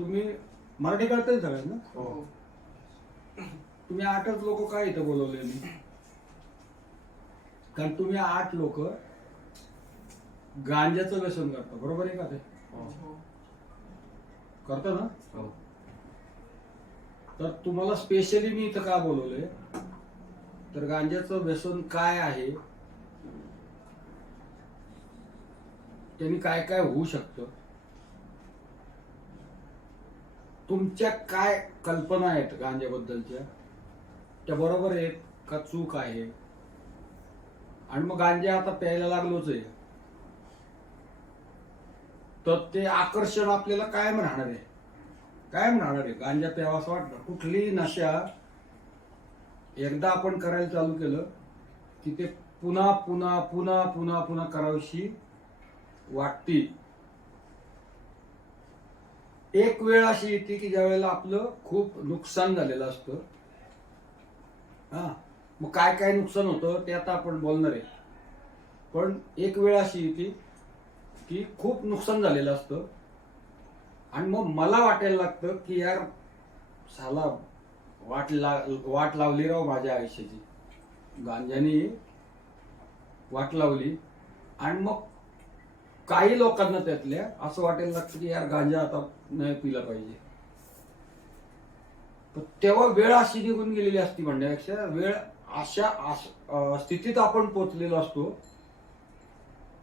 तुम्ही मराठी कळतंय सगळ्यांना? हो. तुम्ही 8च लोक काय इथं बोलवले मी? कारण तुम्ही 8 लोक गांजाचं व्यसन करता, बरोबर आहे का? ते करता ना? हो. तर तुम्हाला स्पेशली मी इथं का बोलवलंय, तर गांजाचं व्यसन काय आहे, त्यांनी काय काय होऊ शकतं, तुमच्या काय कल्पना आहेत गांजाबद्दलच्या, त्या बरोबर आहेत का चूक आहे, आणि मग गांजा आता प्यायला लागलोच आहे तर ते आकर्षण आपल्याला कायम राहणार आहे, कायम राहणार आहे. गांजा प्यावा असं वाटतं. कुठलीही नशा एकदा आपण करायला चालू केलं की ते पुन्हा पुन्हा पुन्हा पुन्हा पुन्हा करावीशी वाटती. एक वेळ अशी येते की ज्या वेळेला आपलं खूप नुकसान झालेलं असतं. हा, मग काय काय नुकसान होतं ते आता आपण बोलणार आहे. पण एक वेळ अशी येते की खूप नुकसान झालेलं असतं आणि मग मला वाटायला लागतं की यार साला वाट लावली राव माझ्या आयुष्याची, गांजाने वाट लावली. आणि मग काही लोकांना त्यातल्या असं वाटायला लागतं की यार गांजा आता नाही पिला पाहिजे. पण तेव्हा वेळ अशी निघून गेलेली असती म्हणण्यापेक्षा वेळ अशा स्थितीत आपण पोचलेलो असतो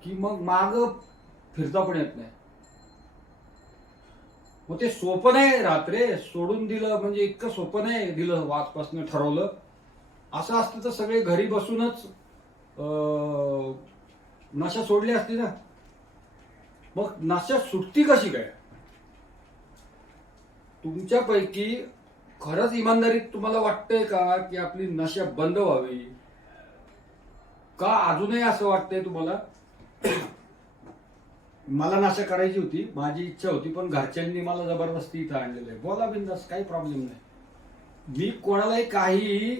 की मग माग फिरता पण येत नाही. मग ते सोपं नाही राहत रे, सोडून दिलं म्हणजे इतकं सोपं नाही दिलं आजपासून ठरवलं. असं असतं तर सगळे घरी बसूनच नशा सोडली असती ना. मग नशा सुटती कशी काय? तुमच्यापैकी खरंच इमानदारीत तुम्हाला वाटतंय का की आपली नशा बंद व्हावी, का अजूनही असं वाटतंय तुम्हाला मला नशा करायची होती, माझी इच्छा होती, पण घरच्यांनी मला जबरदस्ती इथं आणलेलं आहे. बोला बिंदास, काही प्रॉब्लेम नाही. मी कोणालाही काही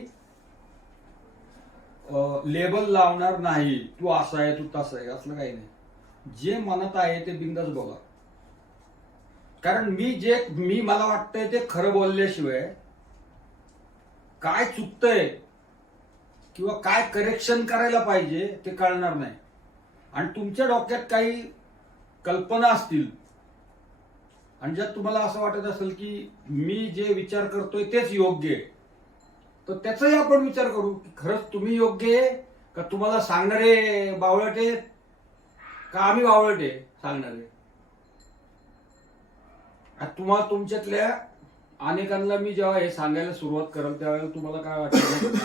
लेबल लावणार नाही, तू असा आहे तू तसा आहे असलं काही नाही. जे मनात आहे ते बिंदास बोला. कारण मी मला वाटतंय ते खरं बोलल्याशिवाय काय चुकतंय किंवा काय करेक्शन करायला पाहिजे ते कळणार नाही. आणि तुमच्या डोक्यात काही कल्पना असतील आणि ज्यात तुम्हाला असं वाटत असेल की मी जे विचार करतोय तेच योग्य आहे, तर त्याचाही आपण विचार करू की खरंच तुम्ही योग्य आहे का तुम्हाला सांगणारे बावळट आहेत का आम्ही बावळट आहे सांगणारे. तुम्हाला तुमच्यातल्या अनेकांना मी जेव्हा हे सांगायला सुरुवात करेल त्यावेळेला तुम्हाला काय वाटतं,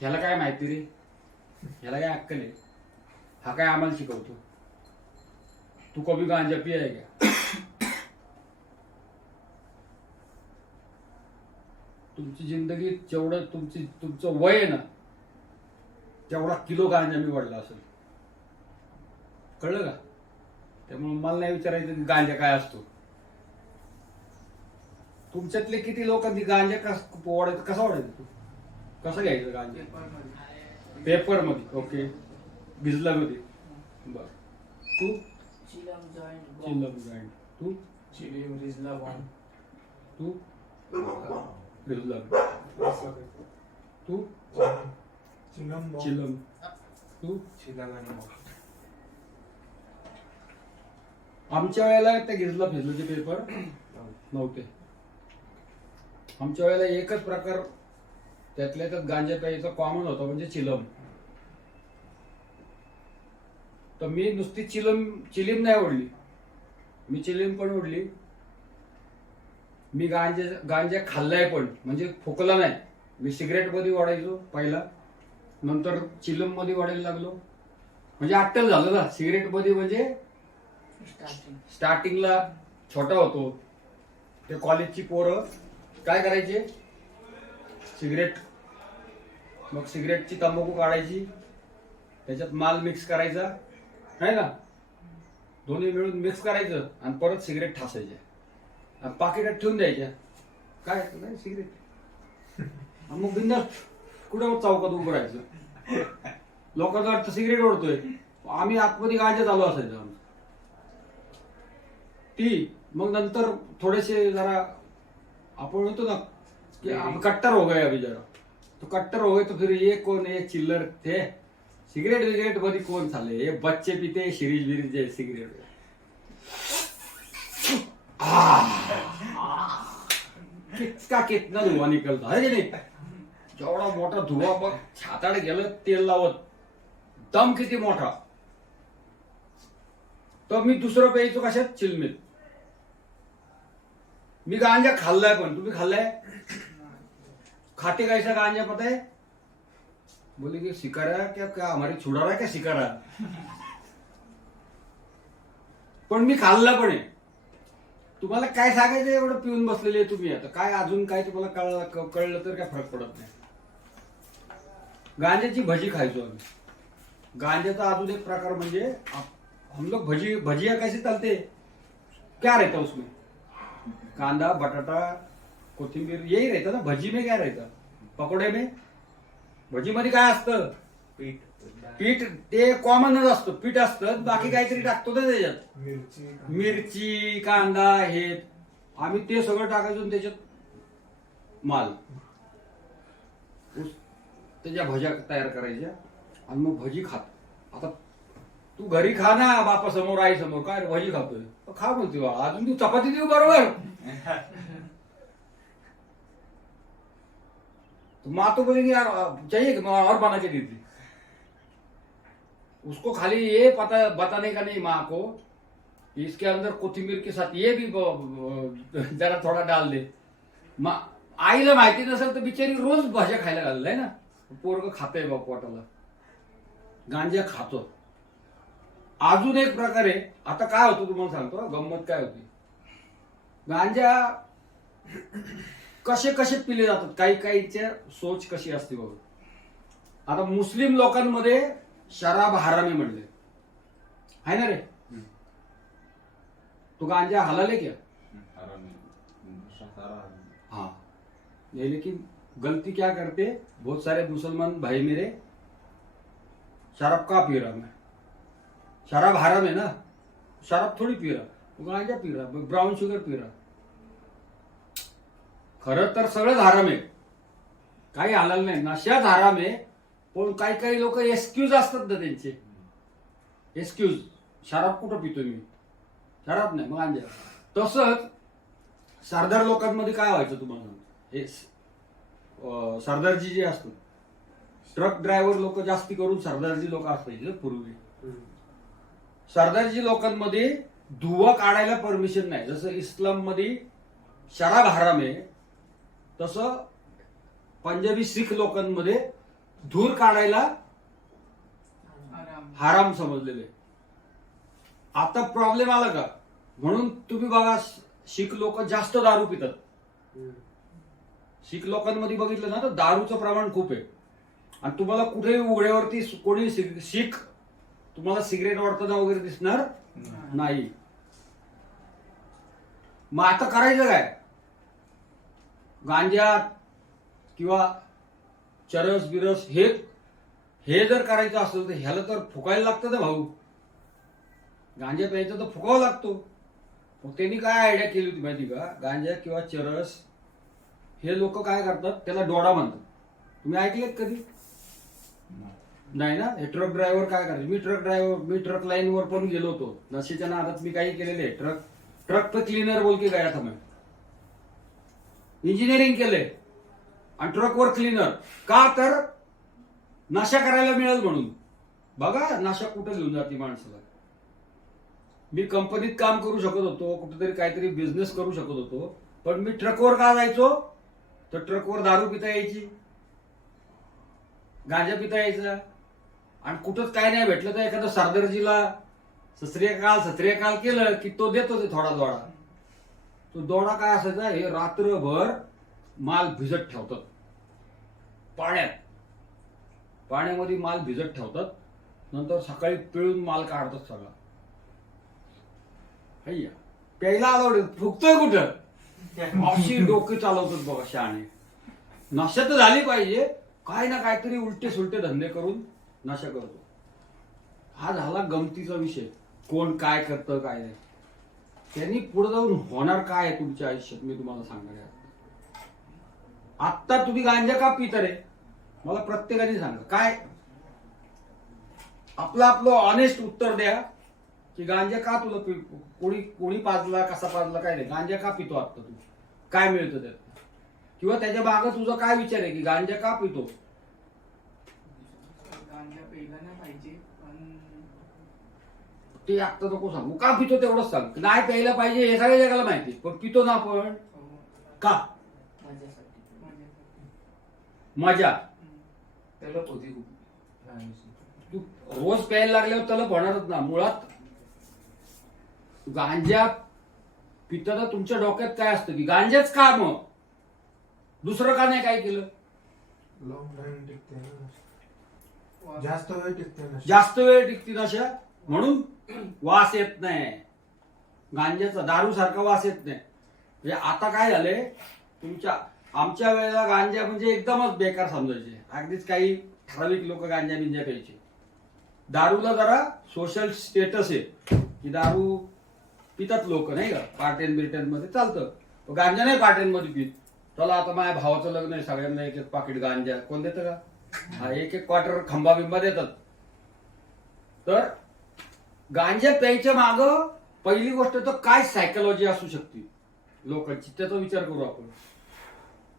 ह्याला काय माहिती रे, ह्याला काय अक्कल आहे, हा काय आम्हाला शिकवतो, तू कभी गांजा पिया है क्या? तुमची जिंदगी जेवढं तुमचं वय आहे ना तेवढा किलो गांजा मी वाढला असेल. कळलं का? त्यामुळे मला नाही विचारायचं की गांजा काय असतो. तुमच्यातले किती लोकांनी गांजा कसा वाढायचा, तू कसं घ्यायचं गांजा? पेपर मध्ये. ओके, भिजला मध्ये. बर, तू चिलम जॉइंट. तू चिलीम रिजला बॉम्ब. तू भिजला. तू चिलम. तू चिलम. आमच्या वेळेला ते गिजला फिजलाचे पेपर नव्हते. आमच्या वेळेला एकच प्रकार त्यातल्या त्यात गांजा प्यायचा कॉमन होता म्हणजे चिलम. तर मी नुसती चिलीम नाही ओढली, मी चिलीम पण ओढली. मी गांजा खाल्लाय पण, म्हणजे फुकला नाही. मी सिगरेट मध्ये वाढायचो पहिला, नंतर चिलम मध्ये वाढायला लागलो. म्हणजे अट्टल झालं ना सिगरेट मध्ये. म्हणजे स्टार्टिंगला छोटा होतो ते कॉलेजची पोरं काय करायचे, सिगरेट, मग सिगरेटची तंबाखू काढायची, त्याच्यात माल मिक्स करायचा आहे ना, दोन्ही मिळून मिक्स करायचं आणि परत सिगरेट ठासायच्या आणि पाकिटात ठेवून द्यायच्या. काय नाही सिगरेट. मग बिंदास कुठं चौकात उभं राहायचं. लोकांचं वाटतं सिगरेट ओढतोय, आम्ही आतमध्ये गांजा चालू असायचं. ती मग नंतर थोडेसे जरा आपण म्हणतो ना कि अब कट्टर हो गए अभी जरा तो कट्टर हो गए तो फिर ये कौन है चिल्लर थे सिगरेट विगरेट मध्ये कोण चालले हे बच्चे पिते शिरीज बिरीज जे सिगरेट कितना धुवा निकलता है की नाही जेवढा मोठा धुवा बघ छाताड गेलं तेल लावत दम किती मोठा तर मी दुसरं प्यायचो कशात चिलमीत मी गांजा खाल्लाय पण तुम्ही खाल्लाय खाते कैसा गांजा पता है बोले कि शिकारा क्या हमारी छुडारा क्या शिकारा पण मी खाल्ला पण आहे तुम्हाला काय सांगायचं एवढं पिऊन बसलेले तुम्ही आता काय अजून काय तुम्हाला कळलं तर काय फरक पडत नाही गांजाची भजी खायचो आम्ही गांजाचा अजून एक प्रकार म्हणजे हम लोग भजिया कैसे तलते क्या रहता उसमें कांदा बटाटा कोथिंबीर यही रहता ना भजी में क्या रहता पकोडे में भजी मध्ये काय असतं पीठ ते कॉमनच असतं पीठ असतं बाकी काहीतरी टाकतो ना त्याच्यात मिरची कांदा हे आम्ही ते सगळं टाकायचो आणि त्याच्यात माल त्याच्या भज्या तयार करायच्या आणि मग भजी खात आता तू घरी खा ना बापा समोर आई समोर काय भजी खातोय खा बोलते अजून तू चपाती देऊ बरोबर तो माँ तो बोलेगी यार चाहिए कि मैं और बना के देती उसको खाली ये पता बताने का नहीं माँ को इसके अंदर कोथिंबीर के साथ ये भी जरा थोडा डाल दे आईला माहिती नसेल तर बिचारी रोज भाज्या खायला घाललाय ना पोरग खातंय बा पोटाला गांजा खातो अजून एक प्रकारे आता काय होतं तुम्हाला सांगतो गंमत काय होती गांजा कसे कसे पिले जातात काही काहीच्या सोच कशी असते बघा आता मुस्लिम लोकांमध्ये शराब हरामी म्हणले है ना रे तो गांजा हलाल है क्या हाँ ये लेकिन गलती क्या करते बहुत सारे मुसलमान भाई मेरे शराब का पी रहा मैं शराब हराम है ना शराब थोड़ी पी रहा तो गांजा पी रहा ब्राउन शुगर पी रहा खरं तर सगळंच हराम आहे काही हलाल नाही नशाच हराम आहे पण काही काही लोक एक्सक्यूज असतात ना त्यांचे एक्सक्यूज शराब कुठं पितो मी शराब नाही मग गांजा तसंच सरदार लोकांमध्ये काय व्हायचं तुम्हाला हे सरदारजी जे असतात ट्रक ड्रायव्हर लोक जास्ती करून सरदारजी लोक असायचे पूर्वी सरदारजी लोकांमध्ये धुवा काढायला परमिशन नाही जसं इस्लाम मध्ये शराब हराम आहे तसं पंजाबी शीख लोकांमध्ये धूर काढायला हराम समजलेले आता प्रॉब्लेम आला का म्हणून तुम्ही बघा शीख लोक जास्त दारू पितात शीख लोकांमध्ये बघितलं ना तर दारूचं प्रमाण खूप आहे आणि तुम्हाला कुठेही उघड्यावरती कोणी शीख तुम्हाला सिगरेट वाटताना वगैरे दिसणार नाही मग आता करायचं काय गांजा किंवा चरस बिरस हे जर करायचं असेल तर ह्याला तर फुकायला लागतं ना भाऊ गांजा प्यायचं तर फुकावं लागतो मग त्यांनी काय आयडिया केली होती माहिती का गांजा किंवा चरस हे लोक काय करतात त्याला डोडा म्हणतात तुम्ही ऐकलेत कधी नाही ना हे ट्रक ड्रायव्हर काय करायचे मी ट्रक लाईन वर पण गेलो होतो नशेच्या नादात मी काही केलेले ट्रक पे क्लीनर बोल के गया था मैं इंजिनिअरिंग केले आणि ट्रकवर क्लीनर का तर नशा करायला मिळेल म्हणून बघा नशा कुठे घेऊन जाते माणसाला मी कंपनीत काम करू शकत होतो कुठेतरी काहीतरी बिझनेस करू शकत होतो पण मी ट्रकवर का जायचो तर ट्रकवर दारू पिता यायची गांजा पिता यायचा आणि कुठंच काय नाही भेटलं तर एखादा सरदारजीला सत्रियकाल केलं की तो देतो ते थोडा दोडा तो दोडा काय असायचा हे रात्रभर माल भिजत ठेवतात पाण्यामध्ये माल भिजत ठेवतात नंतर सकाळी पिळून माल काढतात सगळा प्यायला आलं फुकतोय कुठं अशी डोके चालवतात बघा शहाणे नशा तर झाली पाहिजे काय ना काहीतरी उलटे सुलटे धंदे करून नशा करतो हा झाला गमतीचा विषय कोण काय करतं काय नाही त्यांनी पुढे जाऊन होणार काय आहे तुमच्या आयुष्यात मी तुम्हाला सांगणार आहे. आत्ता तुम्ही गांजा का पिता रे? मला प्रत्येकाने सांगा काय आपलं ऑनेस्ट उत्तर द्या की गांजा का तुला कोणी पाजला कसा पाजला काय नाही, गांजा का पितो आता तू, काय मिळतं त्यात, किंवा त्याच्या मागं तुझा काय विचार आहे की गांजा का पितो? गांजा प्यायला नाही पाहिजे पण ते आता नको सांगू, का पितो तेवढंच सांग. नाही प्यायला पाहिजे हे सगळ्या जगाला माहिती, पण पितो ना आपण का? माझ्यासाठी मजा. त्याला होती खूप. तू रोज प्यायला लागल्यावर त्याला होणारच ना. मुळात गांजा पिताना तुमच्या डोक्यात काय असतं की गांजाच का, मग दुसरं का नाही काय केलं? लॉंग टाइम टिकते ना, जास्त वेळ टिकते ना. जास्त वेळ टिकती नशा म्हणून वास येत नाही. गांजाचा दारू सारखा वास येत नाही. म्हणजे आता काय झालंय आमच्या वेळेला गांजा म्हणजे एकदमच बेकार समजायचे. अगदीच काही ठराविक लोक गांजा बिंजा प्यायचे. दारूला जरा सोशल स्टेटस आहे की दारू पितात लोक, नाही का, पार्ट्यान बिर्ट्यान मध्ये चालतं. गांजा नाही पार्ट्यांमध्ये पित. चला आता माझ्या भावाचं लग्न आहे, सगळ्यांना एक एक पाकिट गांजा कोण देतं का? हा, एक एक क्वार्टर खंबा बिंबा देतात. तर गांजा प्यायच्या माग पहिली गोष्ट तर काय सायकोलॉजी असू शकते लोकांची, त्याचा विचार करू आपण.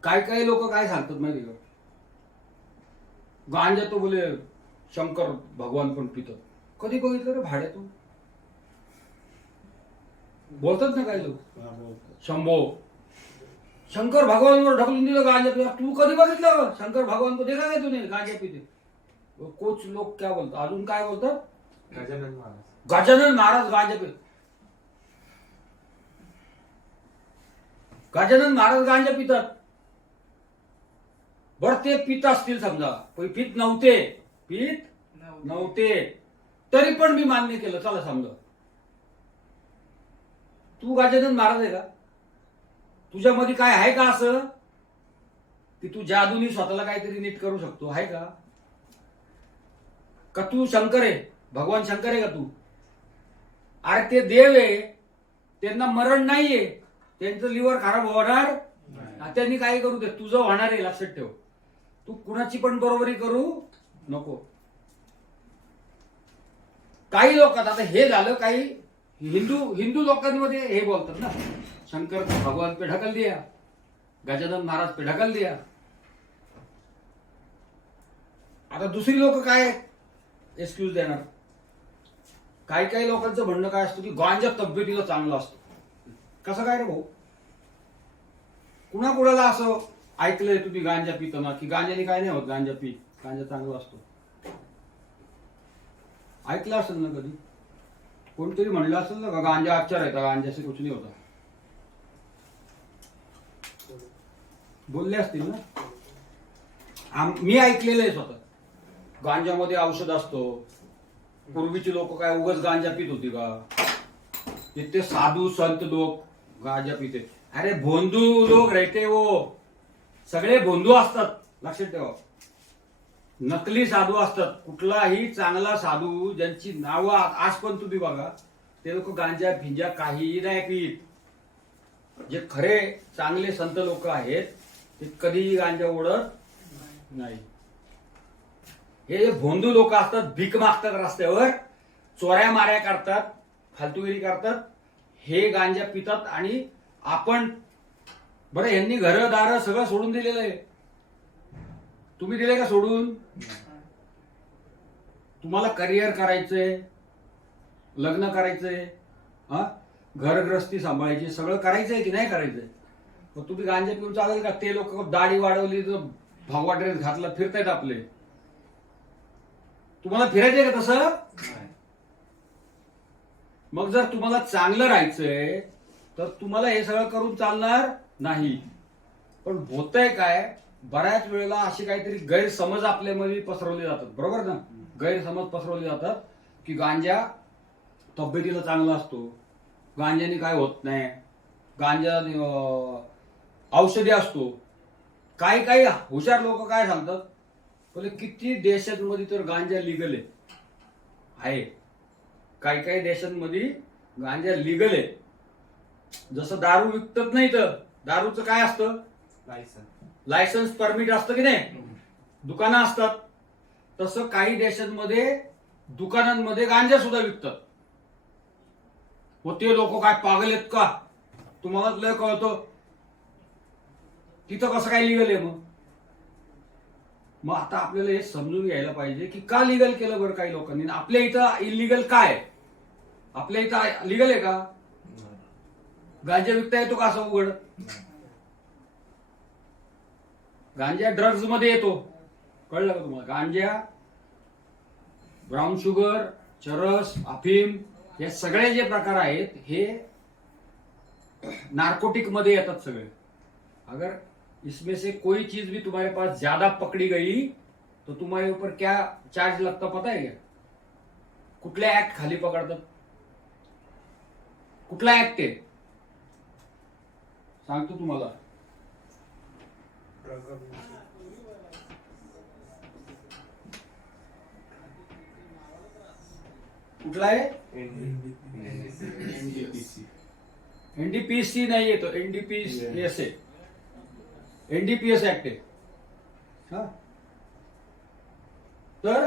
काही लोक काय सांगतात माहिती का, गांजा तो बोले शंकर भगवान पण पितात. कधी बघितलं रे भाड्यातून? बोलतात ना काही लोक, शंभो शंकर भगवानवर ढकलून दिलं गांजा पिता. तू कधी बघितलं शंकर भगवान को देखा काय तूने गांजा पिते? कुछ लोक क्या बोलतात, अजून काय बोलतात, गजानन महाराज. गजानन महाराज गांजा पित. गजानन महाराज गांजा पितात. बर ते पित असतील समजा, पण पित नव्हते तरी पण मी मान्य केलं. चला समजा तू गजानन महाराज आहे का? तुझ्यामध्ये काय आहे का असं की तू जादूनी स्वतःला काहीतरी नीट करू शकतो? आहे का? का तू शंकर आहे, भगवान शंकर आहे का तू? अरे ते देव आहे, त्यांना मरण नाहीये, त्यांचं लिव्हर खराब होणार, त्यांनी काही करू दे, तुझं होणार आहे. लक्षात ठेव, तू कुणाची पण बरोबरी करू नको. काही लोकात आता हे झालं, काही हिंदू लोकांमध्ये हे बोलतात ना, शंकर भगवान पे ढकल दिया, गजानन महाराज पे ढकल दिया. आता दुसरी लोक काय एक्सक्यूज देणार? काही लोकांचं म्हणणं काय असतं की गांजा तब्येतीला चांगला असतो. कसं काय रे भाऊ? कुणाला असं ऐकलंय तुम्ही गांजा पिताना की गांजाने काय नाही होत, गांजा पी, गांजा चांगला असतो? ऐकलं असेल ना कधी? कोणतरी म्हणलं असेल ना का गांजा अच्छा रहता, गांजा से कुछ नहीं होता? बोलले असतील ना. मी ऐकलेलं आहे स्वतः. गांजामध्ये औषध असतो. पूर्वीची लोक काय उगाच गांजा पित होती का? इतके साधू संत लोक गांजा पिते. अरे भोंदू लोक रहते, वो सगळे भोंदू असतात. लक्षात ठेवा, नकली साधू असतात. कुठलाही चांगला साधू ज्यांची नावं आज पण तुम्ही बघा, ते लोक गांजा भिंजा काहीही नाही पीत. जे खरे चांगले संत लोक आहेत ते कधीही गांजा ओढत नाही. हे भोंदू लोक असतात, भीक मागतात रस्त्यावर, चोऱ्या माऱ्या करतात, फालतूगिरी करतात, हे गांजा पितात. आणि आपण बरं, यांनी घरदार सगळं सोडून दिलेलं आहे. तुम्ही दिले का सोडून? तुम्हाला करिअर करायचंय, लग्न करायचंय, हा, घरग्रस्ती सांभाळायची, सगळं करायचंय की नाही करायचंय? मग तुम्ही गांजा पिऊन चालेल का? ते लोक दाढी वाढवली तर भगवा ड्रेस घातला फिरतायत आपले. तुम्हाला फिरायचंय का तसं? मग जर तुम्हाला चांगलं राहायचंय तर तुम्हाला हे सगळं करून चालणार नाही. पण होतंय काय, बऱ्याच वेळेला असे काहीतरी गैरसमज आपल्यामध्ये पसरवले जातात. बरोबर ना? गैरसमज पसरवले जातात की गांजा तब्येतीला चांगला असतो, गांजाने काय होत नाही, गांजा औषधी असतो. काही हुशार लोक काय सांगतात, बोले किती देशांमध्ये तर गांजा लिगल आहे. काही देशांमध्ये गांजा लिगल आहे, जसं दारू विकत नाही तर दारूचं काय असतं, लायसन्स परमिट असतं की नाही, दुकानं असतात. तसं काही देशांमध्ये दुकानांमध्ये गांजा सुद्धा विकतात. व ते लोक काय पागल आहेत का, तुम्हाला लय कळतं. तिथं कसं काय लिगल आहे मग आता आपल्याला हे समजून घ्यायला पाहिजे की का लिगल केलं बरं काही लोकांनी, आणि आपल्या इथं इलिगल काय आहे? आपल्या इथं लिगल आहे का गांजा विकता येतो का असं उघड? गांजा ड्रग्ज मध्ये येतो, कळलं का तुम्हाला? गांजा, ब्राऊन शुगर, चरस, अफीम, हे सगळे जे प्रकार आहेत हे नार्कोटिक मध्ये येतात सगळे. अगर इसमें से कोई चीज भी तुम्हारे पास ज्यादा पकड़ी गई तो तुम्हारे ऊपर क्या चार्ज लगता पता है क्या? कुठल्या ऍक्ट खाली पकडतात? कुठला ऍक्ट आहे सांगतो तुम्हाला. कुठला आहे? एनडीपीसी नाही येतो, एनडीपीएस आहे, एनडीपीएस ऍक्ट आहे. हा तर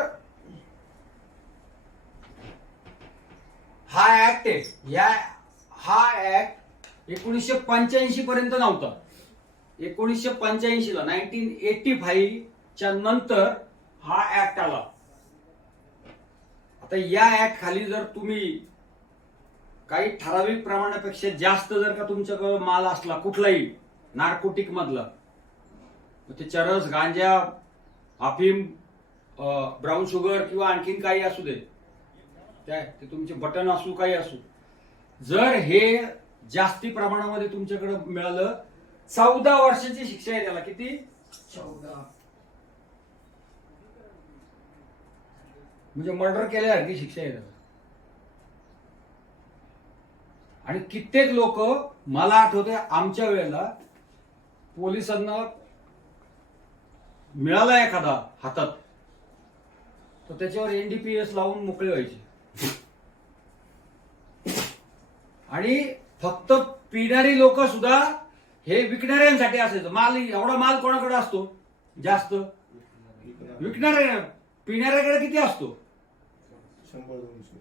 हा ऍक्ट आहे, हा ऍक्ट 1985 पर्यंत नव्हता. 1985 ला 1985 च्या नंतर हा ऍक्ट आला. आता या ऍक्ट खाली जर तुम्ही काही ठराविक प्रमाणापेक्षा जास्त जर का तुमच्याकडे माल असला कुठलाही नार्कोटिक मधला, ते चरस, गांजा, अफीम, ब्राऊन शुगर किंवा आणखीन काही असू दे, काय ते तुमचे बटन असू काही असू, जर हे जास्ती प्रमाणामध्ये तुमच्याकडे मिळालं, 14 वर्षाची शिक्षा आहे त्याला. किती? 14. म्हणजे मर्डर केल्यासारखी शिक्षा आहे त्याला. आणि कित्येक लोक, मला आठवते आमच्या वेळेला पोलिसांना मिळाला एखादा हातात तर त्याच्यावर एनडीपीएस लावून मोकळे व्हायचे. आणि फक्त पिणारी लोक सुद्धा हे विकणाऱ्यांसाठी असायचं. माल, एवढा माल कोणाकडे असतो जास्त? विकणाऱ्या. पिणाऱ्याकडे किती असतो? 100-200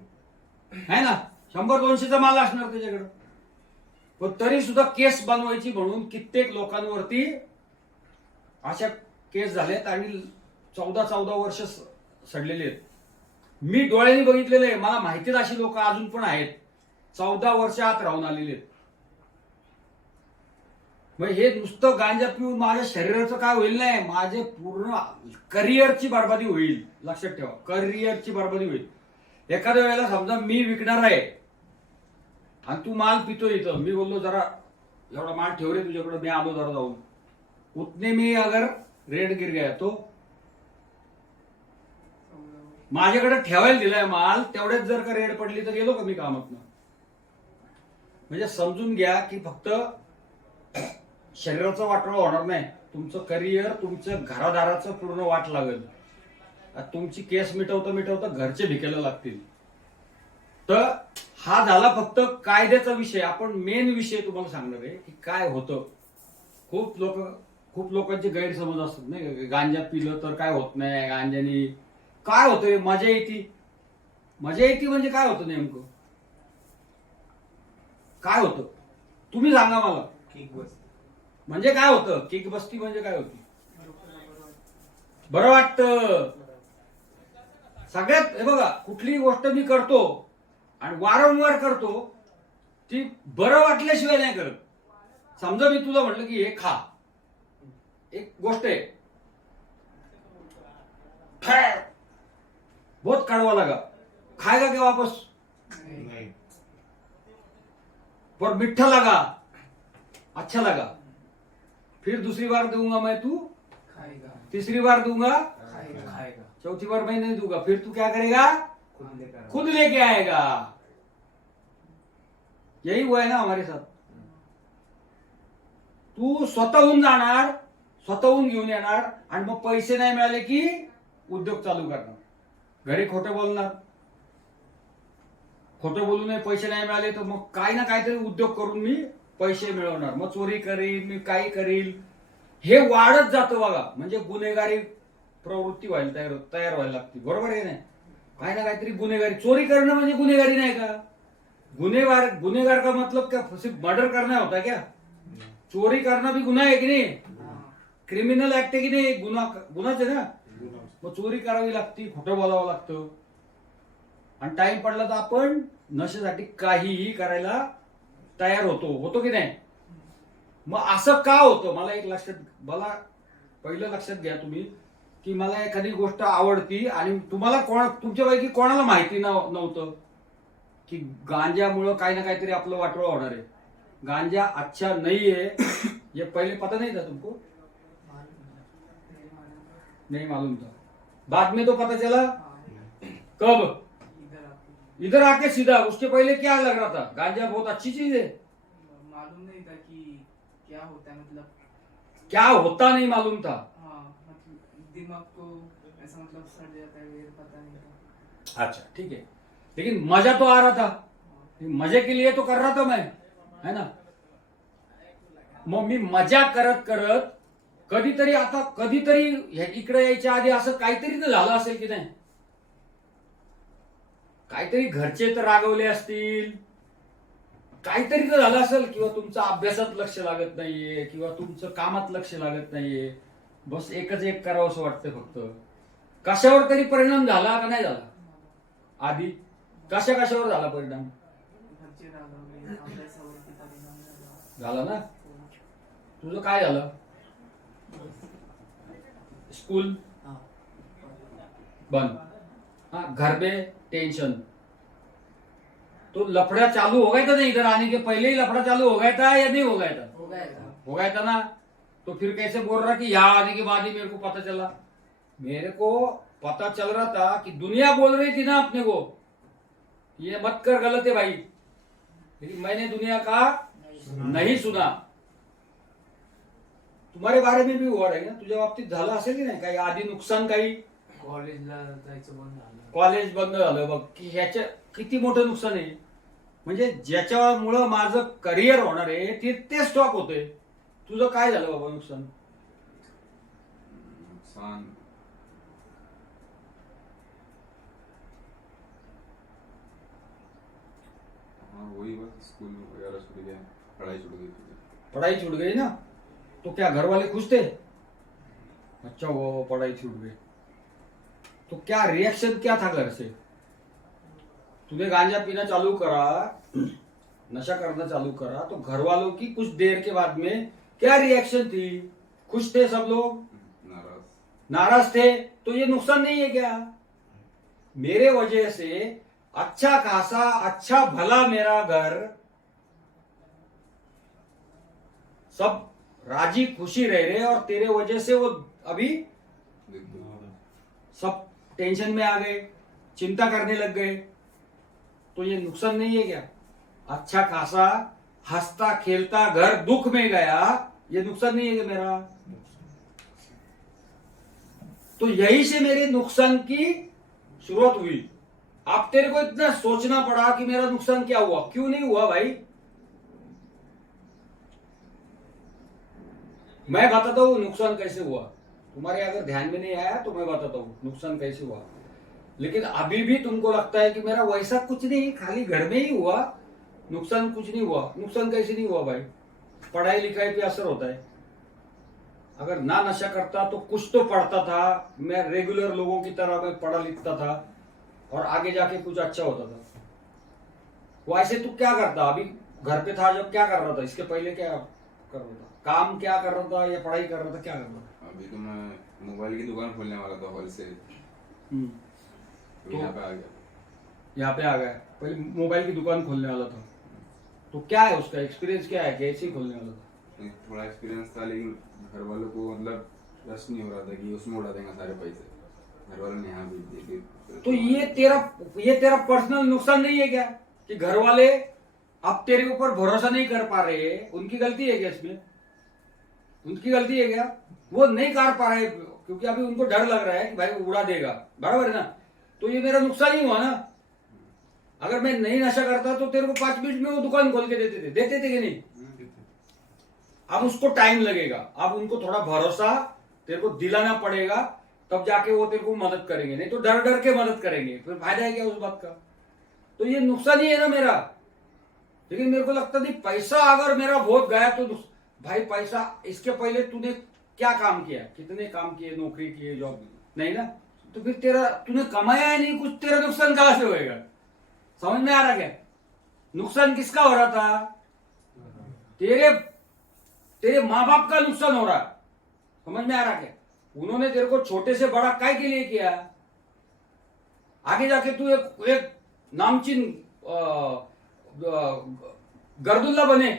है ना, 100-200चा माल असणार त्याच्याकडे. पण तरी सुद्धा केस बनवायची म्हणून कित्येक लोकांवरती अशा केस झाल्यात आणि 14 वर्ष सडलेले आहेत. मी डोळ्यांनी बघितलेले आहे, मला माहितीच अशी लोक अजून पण आहेत 14 वर्ष आत राहून आलेले आहेत. मग हे नुसतं गांजा पिऊन माझ्या शरीराचं काय होईल नाही, माझे पूर्ण करिअरची बरबादी होईल. लक्षात ठेवा, करिअरची बरबादी होईल. एखाद्या वेळेला समजा मी विकणार आहे आणि तू माल पितो इथं, मी बोललो जरा एवढा माल ठेव रे तुझ्याकडे, मी आलो जरा जाऊन, उतने मी अगर रेड गिर गया तो माझ्याकडे ठेवायला दिलाय माल, तेवढ्याच जर का रेड पडली तर गेलो का मी कामातनं. म्हणजे समजून घ्या की फक्त शरीराचं वाटोळं होणार नाही, तुमचं करिअर, तुमचं घरादाराचं पूर्ण वाट लागेल. तुमची केस मिटवता घरचे भिकेला लागतील. तर हा झाला फक्त कायद्याचा विषय. आपण मेन विषय तुम्हाला सांगणार आहे की काय होतं. खूप लोकांचे गैरसमज असतात नाही, गांजा पिलं तर काय होत नाही, गांजानी काय होतंय, मजा येते. मजा येते म्हणजे काय होतं नेमकं, काय होतं तुम्ही सांगा मला. म्हणजे काय होतं किक बस्ती, म्हणजे काय होती? बरं वाटतं. सगळ्यात हे बघा, कुठलीही गोष्ट मी करतो आणि वारंवार करतो ती बरं वाटल्याशिवाय नाही करत. समजा मी तुला म्हटलं की हे खा, एक गोष्ट आहे, बहुत कड़वा लगा, खाएगा क्या वापस? नहीं. पर मीठा लगा, अच्छा लगा, फिर दूसरी बार दूंगा मैं, तू खाएगा, तीसरी बार दूंगा, खाएगा, चौथी बार मैं नहीं दूंगा, फिर तू क्या करेगा? खुद लेके आएगा. यही हुआ है ना हमारे साथ. तू स्वतःहून जाणार, स्वतःहून घेऊन येणार आणि मग पैसे नाही मिळाले की उद्योग चालू करणार. घरी खोटं बोलणार, खोटं बोलू नये, पैसे नाही मिळाले तर मग काय ना काहीतरी उद्योग करून मी पैसे मिळवणार, मग चोरी करील, मी काही करील, हे वाढत जातं बघा. म्हणजे गुन्हेगारी प्रवृत्ती व्हायला तयार व्हायला लागते. बरोबर आहे नाही? काही ना काहीतरी गुन्हेगारी, चोरी करणं म्हणजे गुन्हेगारी नाही का? गुनेगार का मतलब क्या सिर्फ मर्डर करना होता क्या? चोरी करना भी गुन्हा आहे की नाही? क्रिमिनल ऍक्ट आहे की नाही? गुन्हाच आहे ना. मग चोरी करावी लागती, खोटं बोलावं लागतं, आणि टाइम पडला तर आपण नशेसाठी काहीही करायला तयार होतो की नाही? मग असं का होतं? मला पहिलं लक्षात घ्या तुम्ही, की मला एखादी गोष्ट आवडती आणि तुम्हाला तुमच्यापैकी कोणाला माहिती नव्हतं की गांजामुळं काही ना काहीतरी आपलं वाटोळं होणार आहे. गांजा अच्छा नहीं है ये पहले पता नहीं था तुमको? नहीं मालूम था. बाद में तो पता चला. कब? इधर आके सीधा. उसके पहले क्या लग रहा था? गांजा बहुत अच्छी चीज है. मालूम नहीं था कि क्या होता है, मतलब क्या होता नहीं मालूम था. हाँ, मतलब दिमाग को ऐसा मतलब सड़ जाता है, ये पता नहीं था. अच्छा ठीक है, लेकिन मजा तो आ रहा था. मजे के लिए तो कर रहा था मैं, है ना? मग मी मजा करत करत कधीतरी इकडे यायच्या आधी असं काहीतरी तर झालं असेल की नाही? काहीतरी घरचे तर रागवले असतील, काहीतरी तर झालं असेल, किंवा तुमचं अभ्यासात लक्ष लागत नाहीये, किंवा तुमचं कामात लक्ष लागत नाहीये. बस एकच एक करावं असं वाटतं फक्त. कशावर तरी परिणाम झाला का नाही झाला? आधी कशावर झाला परिणाम? घरचे रागावले, अभ्यासावरती परिणाम झाला. झाला ना? तुझं काय झालं? स्कूल हाँ. बंद, हाँ, घर में टेंशन. तो लफड़ा चालू हो गया था ना? इधर आने के पहले ही लफड़ा चालू हो गया था या नहीं हो गया था? हो गया था. हो गया था ना? तो फिर कैसे बोल रहा कि यहाँ आने के बाद ही मेरे को पता चला? मेरे को पता चल रहा था कि दुनिया बोल रही थी ना अपने को, ये मत कर, गलत है भाई, लेकिन मैंने दुनिया का नहीं सुना. तुम्हारे बारे में भी हुआ आहे ना? तुझ्या बाबतीत झालं असेल की नाही काही आधी नुकसान? काही कॉलेजला जायचं बंद झालं. कॉलेज बंद झालं बघ, की ह्याच्या किती मोठं नुकसान आहे. म्हणजे ज्याच्यामुळं माझं करिअर होणार आहे ते स्टॉप होतंय. तुझं काय झालं बाबा नुकसान? नुकसान हाँ वही बस स्कूल वगैरह छूट गया, पढ़ाई छूट गई थी. पढ़ाई छूट गई ना? तो क्या घर वाले खुश थे? अच्छा वो पढ़ाई छूट गई तो क्या रिएक्शन क्या था घर से? तूने गांजा पीना चालू करा, नशा करना चालू करा, तो घर वालों की कुछ देर के बाद में क्या रिएक्शन थी? खुश थे सब लोग? नाराज थे? तो ये नुकसान नहीं है क्या? मेरे वजह से अच्छा खासा अच्छा भला मेरा घर सब राजी खुशी रह रहे, और तेरे वजह से वो अभी सब टेंशन में आ गए, चिंता करने लग गए. तो ये नुकसान नहीं है क्या? अच्छा खासा हंसता खेलता घर दुख में गया, ये नुकसान नहीं है क्या मेरा? तो यही से मेरे नुकसान की शुरुआत हुई. अब तेरे को इतना सोचना पड़ा कि मेरा नुकसान क्या हुआ, क्यों नहीं हुआ भाई? मैं बताता हूं नुकसान कैसे हुआ. तुम्हारे अगर ध्यान में नहीं आया तो मैं बताता हूं नुकसान कैसे हुआ. लेकिन अभी भी तुमको लगता है कि मेरा वैसा कुछ नहीं, खाली घर में ही हुआ, नुकसान कुछ नहीं हुआ. नुकसान कैसे नहीं हुआ भाई? पढ़ाई लिखाई पे असर होता है. अगर ना नशा करता तो कुछ तो पढ़ता था, मैं रेगुलर लोगों की तरह मैं पढ़ा लिखता था और आगे जाके कुछ अच्छा होता था. वो ऐसे तू क्या करता? अभी घर पे था जब क्या कर रहा था? इसके पहले क्या कर रहा था? काम क्या कर रहा था या पढ़ाई कर रहा था? क्या कर रहा था? अभी तो मैं मोबाइल की दुकान खोलने वाला था होलसेल, तो यहाँ पे आ गया. यहाँ पे आ गया. पहले मोबाइल की दुकान खोलने वाला था, तो क्या है उसका एक्सपीरियंस, क्या है, कैसे ही खोलने वाला था? थोड़ा एक्सपीरियंस था, लेकिन घर वालों को मतलब ट्रस्ट नहीं हो रहा था कि उसमें उड़ा देंगे सारे पैसे. घर वालों ने यहाँ भेज दिए कि तो ये तेरा पर्सनल नुकसान नहीं है क्या कि घर वाले अब तेरे ऊपर भरोसा नहीं कर पा रहे? उनकी गलती है क्या इसमें? उनकी गलती है क्या? वो नहीं कर पा रहे क्योंकि अभी उनको डर लग रहा है कि भाई उड़ा देगा. बराबर है ना? तो ये मेरा नुकसान ही हुआ ना. अगर मैं नहीं नशा करता तो तेरे को 5 मिनट में वो दुकान खोल के देते थे कि नहीं? अब उसको टाइम लगेगा, अब उनको थोड़ा भरोसा तेरे को दिलाना पड़ेगा, तब जाके वो तेरे को मदद करेंगे, नहीं तो डर डर के मदद करेंगे, फिर फायदा है क्या उस बात का। तो ये नुकसान ही है ना मेरा। लेकिन मेरे को लगता नहीं पैसा अगर मेरा बहुत गया तो भाई पैसा, इसके पहले तूने क्या काम किया, कितने काम किए, नौकरी किए, जॉब नहीं ना, तो फिर तेरा तूने कमाया है नहीं कुछ, तेरा नुकसान कहां से होएगा। समझ में आ रहा क्या? नुकसान किसका हो रहा था? तेरे माँ बाप का नुकसान हो रहा है। समझ में आ रहा क्या? उन्होंने तेरे को छोटे से बड़ा काय के लिए किया, आगे जाके तू एक नामचीन गर्दुल्ला बने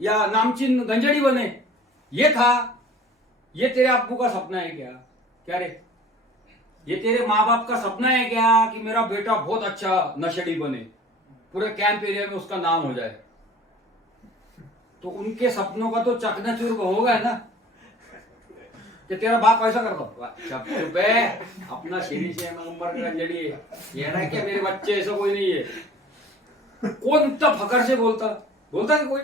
या नामचीन गंजड़ी बने, ये था। ये तेरे अब्बू का सपना है क्या? क्या रे, ये तेरे माँ बाप का सपना है क्या कि मेरा बेटा बहुत अच्छा नशेड़ी बने, पूरे कैंप एरिया में उसका नाम हो जाए? तो उनके सपनों का तो चकनाचूर होगा ना कि तेरा बाप ऐसा करता। चुप है, अपना सीरी से नंबर का गंजड़ी है, ये ना क्या मेरे बच्चे, ऐसा कोई नहीं है। कौन इतना फकर से बोलता है कोई?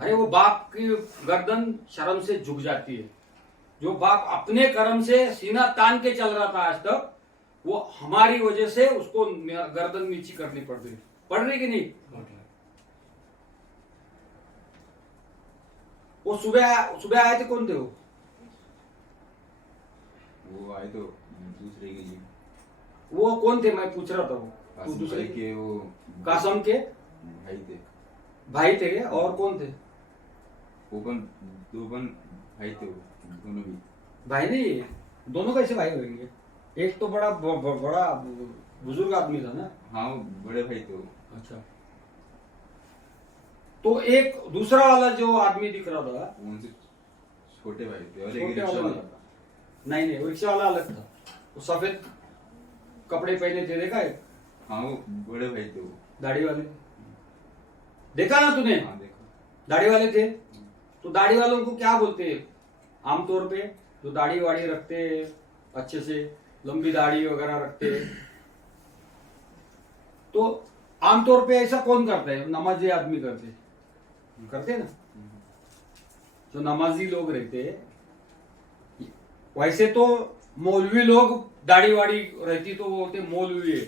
अरे वो बाप की गर्दन शर्म से झुक जाती है। जो बाप अपने कर्म से सीना तान के चल रहा था आज तक, वो हमारी वजह से उसको गर्दन नीची करनी पड़ रही कि नहीं? वो सुबह आए थे, कौन थे वो आए तो दूसरे के लिए। वो कौन थे मैं पूछ रहा था। वो कासिम दूसरे भाई के, वो कासम के भाई थे। भाई थे और कौन थे? दो भाई थे, वो दोनों भी भाई नहीं, दोनों कैसे भाई होंगे? एक तो बड़ा बुजुर्ग आदमी था ना। हाँ, वो बड़े भाई थे वो। अच्छा, तो एक दूसरा वाला जो आदमी दिख रहा था, उनसे छोटे भाई थे, और छोटे एक रिक्शा वाला वाला था। नहीं, वो रिक्शा वाला अलग था। वो सफेद कपड़े पहने थे, देखा है? हाँ, वो बड़े भाई थे वो। दाढ़ी वाले, देखा ना तूने? हाँ, देखो। दाढ़ी वाले थे। तो दाढ़ी वालों को क्या बोलते हैं आमतौर पे? जो दाढ़ी वाड़ी रखते हैं, अच्छे से लंबी दाढ़ी वगैरह रखते हैं, तो आमतौर पे ऐसा कौन करता है? नमाजी आदमी करते ना। जो नमाजी लोग रहते हैं, वैसे तो मौलवी लोग दाढ़ी वाड़ी रहती तो वो बोलते मौलवी है,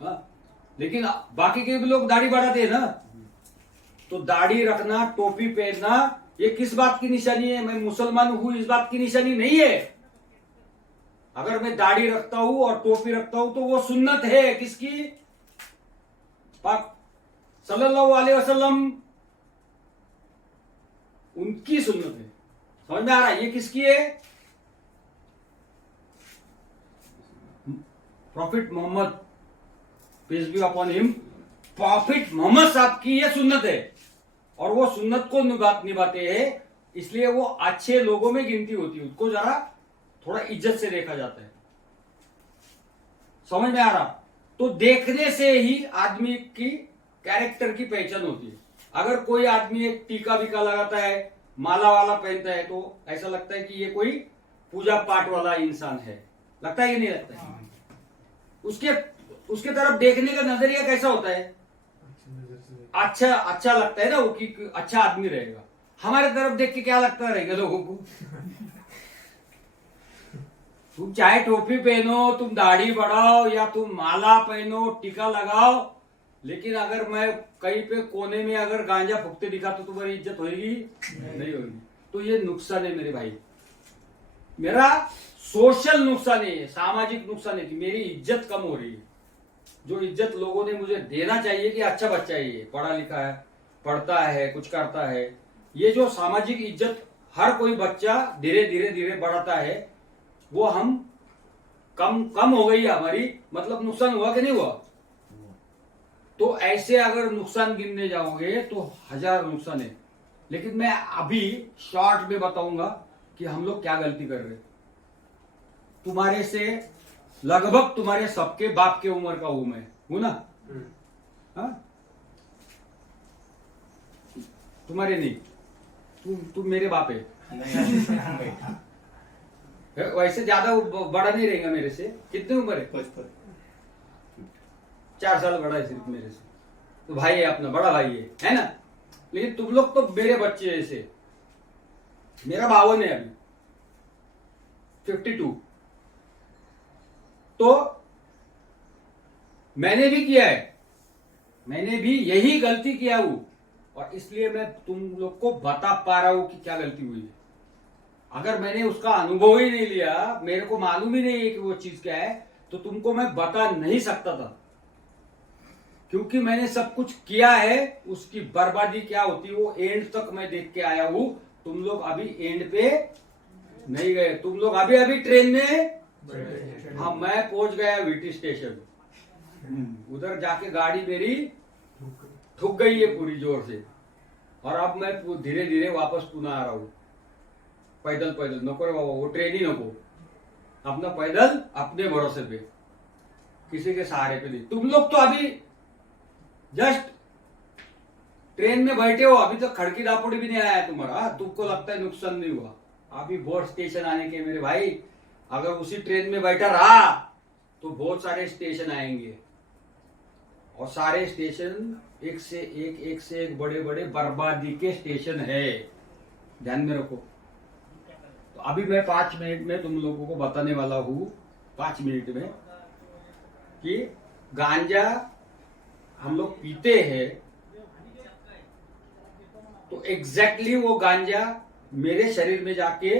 हाँ? लेकिन बाकी के भी लोग दाढ़ी बढ़ाते हैं ना। तो दाढ़ी रखना, टोपी पहनना, ये किस बात की निशानी है? मैं मुसलमान हूं इस बात की निशानी नहीं है। अगर मैं दाढ़ी रखता हूं और टोपी रखता हूं तो वो सुन्नत है। किसकी? पाक सल्लल्लाहु अलैहि वसल्लम, उनकी सुन्नत है। समझ में आ रहा है? ये किसकी है? Prophet Muhammad, peace be upon him, prophet Muhammad साहब की ये सुन्नत है। और वो सुन्नत को निभाते हैं, इसलिए वो अच्छे लोगों में गिनती होती है। उसको जरा थोड़ा इज्जत से देखा जाता है। समझ में आ रहा? तो देखने से ही आदमी की कैरेक्टर की पहचान होती है। अगर कोई आदमी एक टीका बीका लगाता है, माला वाला पहनता है, तो ऐसा लगता है कि ये कोई पूजा पाठ वाला इंसान है। लगता है कि नहीं लगता है? उसके तरफ देखने का नजरिया कैसा होता है? अच्छा लगता है ना वो, कि अच्छा आदमी रहेगा। हमारे तरफ देख के क्या लगता रहेगा लोगों को? तुम चाहे टोपी पहनो, तुम दाढ़ी बढ़ाओ, या तुम माला पहनो, टीका लगाओ, लेकिन अगर मैं कहीं पे कोने में अगर गांजा फूकते दिखा तो तुम्हारी इज्जत होगी? नहीं होगी। तो ये नुकसान है मेरे भाई, मेरा सोशल नुकसान है, सामाजिक नुकसान है कि मेरी इज्जत कम हो रही है। जो इज्जत लोगों ने मुझे देना चाहिए कि अच्छा बच्चा है, ये पढ़ा लिखा है, पढ़ता है, कुछ करता है, ये जो सामाजिक इज्जत हर कोई बच्चा धीरे धीरे बढ़ाता है, वो हम कम हो गई है हमारी। मतलब नुकसान हुआ कि नहीं हुआ? तो ऐसे अगर नुकसान गिनने जाओगे तो 1000 नुकसान है। लेकिन मैं अभी शॉर्ट में बताऊंगा कि हम लोग क्या गलती कर रहे हैं। तुम्हारे से लगभग तुम्हारे सबके बाप के उम्र का हूं मैं, हूं ना? हाँ? तुम्हारे नहीं, तुम मेरे बाप है। वैसे ज्यादा बड़ा नहीं रहेगा मेरे से। कितनी उम्र है? 4 साल बड़ा है सिर्फ मेरे से। तो भाई है अपना, बड़ा भाई है ना? लेकिन तुम लोग तो मेरे बच्चे ऐसे, मेरा 52 है अभी, 52। तो मैंने भी किया है, मैंने भी यही गलती किया हूं, और इसलिए मैं तुम लोग को बता पा रहा हूं कि क्या गलती हुई है। अगर मैंने उसका अनुभव ही नहीं लिया, मेरे को मालूम ही नहीं है कि वो चीज क्या है, तो तुमको मैं बता नहीं सकता था। क्योंकि मैंने सब कुछ किया है, उसकी बर्बादी क्या होती है वो एंड तक मैं देख के आया हूं। तुम लोग अभी एंड पे नहीं गए, तुम लोग अभी अभी ट्रेन में, हाँ मैं पहुंच गया वीटी स्टेशन। उधर जाके गाड़ी मेरी ठुक गई है पूरी जोर से, और अब मैं धीरे धीरे वापस पुणे आ रहा हूं, पैदल पैदल। नको रे बाबा, वो ट्रेन ही नको, अपना पैदल अपने भरोसे पे, किसी के सहारे पे नहीं। तुम लोग तो अभी जस्ट ट्रेन में बैठे हो, अभी तक खड़की दापोड़ी भी नहीं आया तुम्हारा, तुमको लगता है नुकसान नहीं हुआ। अभी बहुत स्टेशन आने के मेरे भाई, अगर उसी ट्रेन में बैठा रहा तो बहुत सारे स्टेशन आएंगे, और सारे स्टेशन एक से एक बड़े बड़े बर्बादी के स्टेशन है, ध्यान में रखो। तो अभी मैं 5 मिनट में तुम लोगों को बताने वाला हूं, 5 मिनट में, कि गांजा हम लोग पीते हैं तो एग्जैक्टली वो गांजा मेरे शरीर में जाके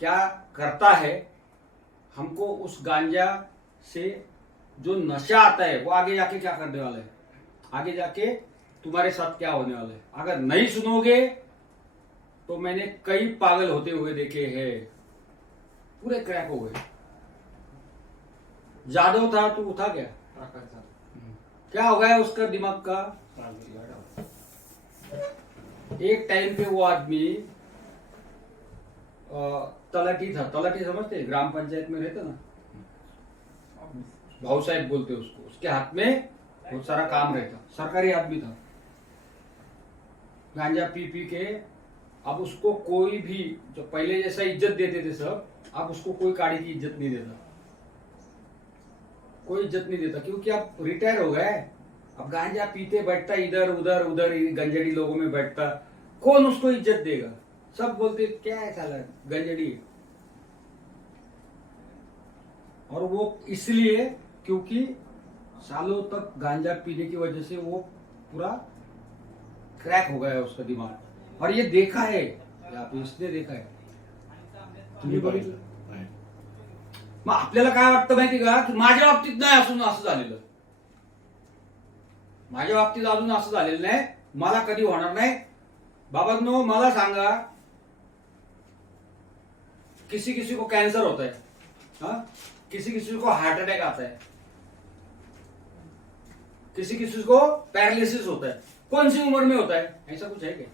क्या करता है, हमको उस गांजा से जो नशा आता है वो आगे जाके क्या करने वाला है, आगे जाके तुम्हारे साथ क्या होने वाला है। अगर नहीं सुनोगे तो मैंने कई पागल होते हुए देखे हैं, पूरे क्रैक हो गए। जादव था तो उठा गया, क्या हो गया उसका दिमाग का। एक टाइम पे वो आदमी तलाटी था, तलाटी समझते, ग्राम पंचायत में रहता ना, भाऊ साहब बोलते उसको, उसके हाथ में बहुत सारा काम रहता, सरकारी आदमी था। गांजा पी पी के अब उसको कोई भी, जो पहले जैसा इज्जत देते थे सब, अब उसको कोई काड़ी की इज्जत नहीं देता, कोई इज्जत नहीं देता, क्योंकि अब रिटायर हो गए। अब गांजा पीते बैठता इधर उधर उधर, गंजड़ी लोगों में बैठता, कौन उसको इज्जत देगा। सब बोलते क्या है साला गंजड़ी। और वो इसलिए क्योंकि सालों तक गांजा पीने की वजह से वो पूरा क्रैक हो गया है उसका दिमाग। और ये देखा है, आप इसने देखा है, तुम्ही बघितलं। मग आपल्याला काय वाटतं माहिती का, की माझ्या बाबतीत नाही असून असं झालेलं, माझ्या बाबतीत अजून असं झालेलं नाही, मला कधी होणार नाही। बाबांनो मला सांगा, किसी किसी को कैंसर होता है, हाँ? किसी किसी को हार्ट अटैक आता है, किसी किसी को पैरालिसिस होता है, कौन सी उम्र में होता है, ऐसा कुछ है क्या?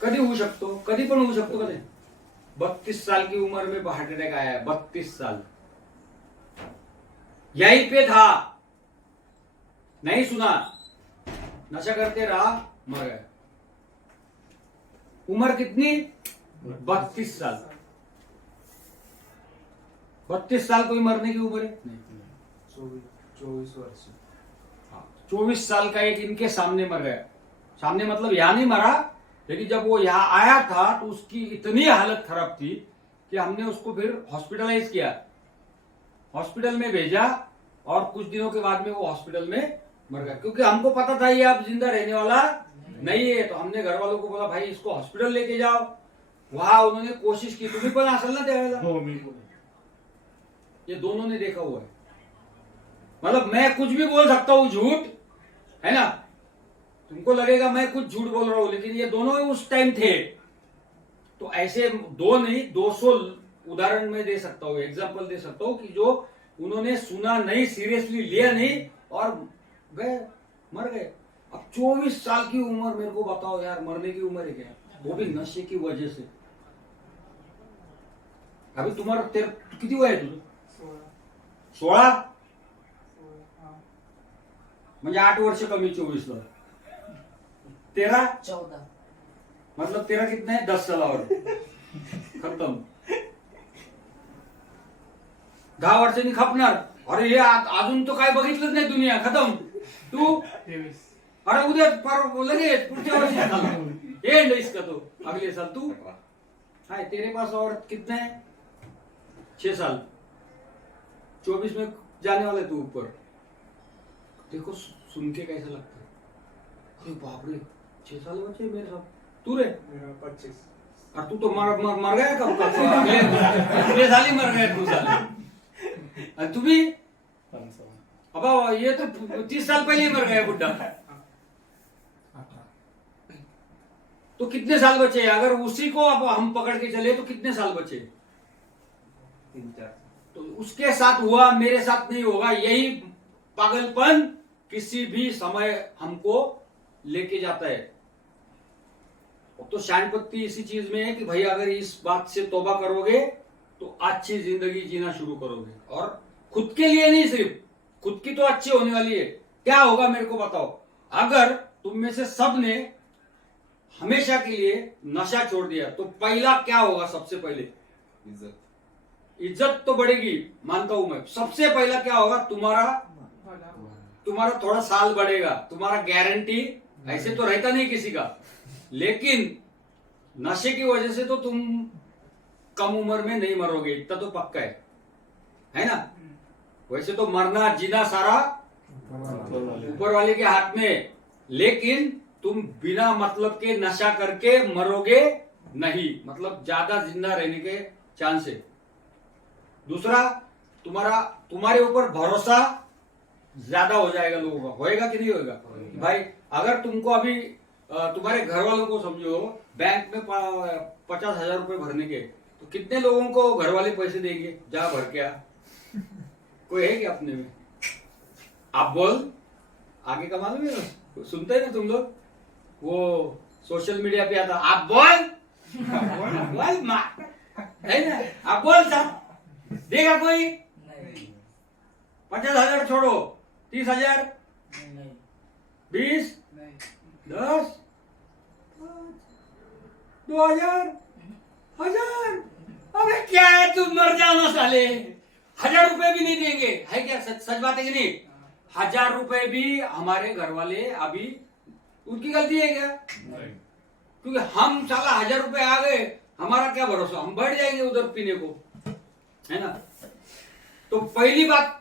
कधी होऊ शकतो, कधी पण होऊ शकतो, कधी 32 साल की उम्र में हार्ट अटैक आया है, 32 साल यहीं पे था, नहीं सुना, नशा करते रहा, मर गया। उम्र कितनी? 32 साल। 32 साल कोई मरने की उम्र है? नहीं। 24 वर्ष। 24 साल का एक इनके सामने मर गया। सामने मतलब यहां नहीं मरा, लेकिन जब वो यहां आया था तो उसकी इतनी हालत खराब थी कि हमने उसको फिर हॉस्पिटलाइज किया, हॉस्पिटल में भेजा, और कुछ दिनों के बाद में वो हॉस्पिटल में मर गया। क्योंकि हमको पता था ये अब जिंदा रहने वाला नहीं है, तो हमने घर वालों को बोला भाई इसको हॉस्पिटल लेके जाओ। वहां उन्होंने कोशिश की, तुम्ही पण असेल ना त्यावेळेला, ये दोनों ने देखा हुआ है। मतलब मैं कुछ भी बोल सकता हूं झूठ, है ना, तुमको लगेगा मैं कुछ झूठ बोल रहा हूं, लेकिन ये दोनों उस टाइम थे। तो ऐसे 2 नहीं 200 उदाहरण में दे सकता हूं, एग्जाम्पल दे सकता हूं कि जो उन्होंने सुना नहीं, सीरियसली लिया नहीं, और गए, मर गए। अब 24 साल की उम्र, मेरे को बताओ यार, मरने की उम्र है क्या, वो भी नशे की वजह से। अभी तुम्हारा किती वय आहे तुझं? 16? म्हणजे 8 वर्ष कमी 24 ला। 13? 14। मतलब 13 कितना है? 10 सालावर खत्म। 10 वर्षांनी खपणार। अरे हे अजून तो काय बघितलंच नाही दुनिया, खतम। तू 23. अरे उद्या लगेच पुढच्या वर्षी एंड इसका तो अगले साल तू हाय, तेरे पास और कितने हैं? 6 साल, 24 में जाने वाले तू ऊपर। देखो सुन के कैसा लगता है, अरे बाप रे 6 साल बचे मेरे साथ, तू रे मेरा 25। और तू तो मर गया कब का, अगले साल ही मर गया तू साले। और तू भी अब ये तो 30 साल पहले ही मर गया बुड्ढा। तो कितने साल बचे? अगर उसी को अब हम पकड़ के चले तो कितने साल बचे? 3-4। तो उसके साथ हुआ, मेरे साथ नहीं होगा। यही पागलपन किसी भी समय हमको लेके जाता है। तो शांतपत्ति इसी चीज में है कि भाई अगर इस बात से तौबा करोगे तो अच्छी जिंदगी जीना शुरू करोगे, और खुद के लिए नहीं, सिर्फ खुद की तो अच्छी होने वाली है। क्या होगा मेरे को बताओ, अगर तुम में से सब ने हमेशा के लिए नशा छोड़ दिया तो पहला क्या होगा? सबसे पहले इज्जत तो बढ़ेगी, मानता हूं मैं। सबसे पहला क्या होगा? तुम्हारा थोड़ा साल बढ़ेगा, तुम्हारा गारंटी ऐसे तो रहता नहीं किसी का, लेकिन नशे की वजह से तो तुम कम उम्र में नहीं मरोगे, इतना तो पक्का है ना? वैसे तो मरना जीना सारा ऊपर वाले के हाथ में, लेकिन तुम बिना मतलब के नशा करके मरोगे नहीं, मतलब ज्यादा जिंदा रहने के चांस है। दूसरा, तुम्हारे ऊपर भरोसा ज्यादा हो जाएगा लोगों का। होएगा कि नहीं होएगा? भाई अगर तुमको अभी तुम्हारे घर वालों को समझो बैंक में 50,000 रुपए भरने के, तो कितने लोगों को घर वाले पैसे देंगे? जा भर के आ। कोई है क्या अपने में? आप बोल, आगे का मालूम है, सुनते हैं ना तुम लोग, वो सोशल मीडिया पे आता, आप बोल बोल है ना, आप बोल साहब, देगा कोई? 50,000 छोड़ो, 30,000, 20, 10, 2,000, 1,000। अबे क्या है, तुम मर जाओ ना साले। 1,000 रुपए भी नहीं देंगे, है क्या? सच बात है कि नहीं? 1,000 रुपए भी हमारे घर वाले अभी, उनकी गलती है क्या? क्योंकि हम साला 1,000 रुपए आ गए, हमारा क्या भरोसा, हम बैठ जाएंगे उधर पीने को, है ना? तो पहली बात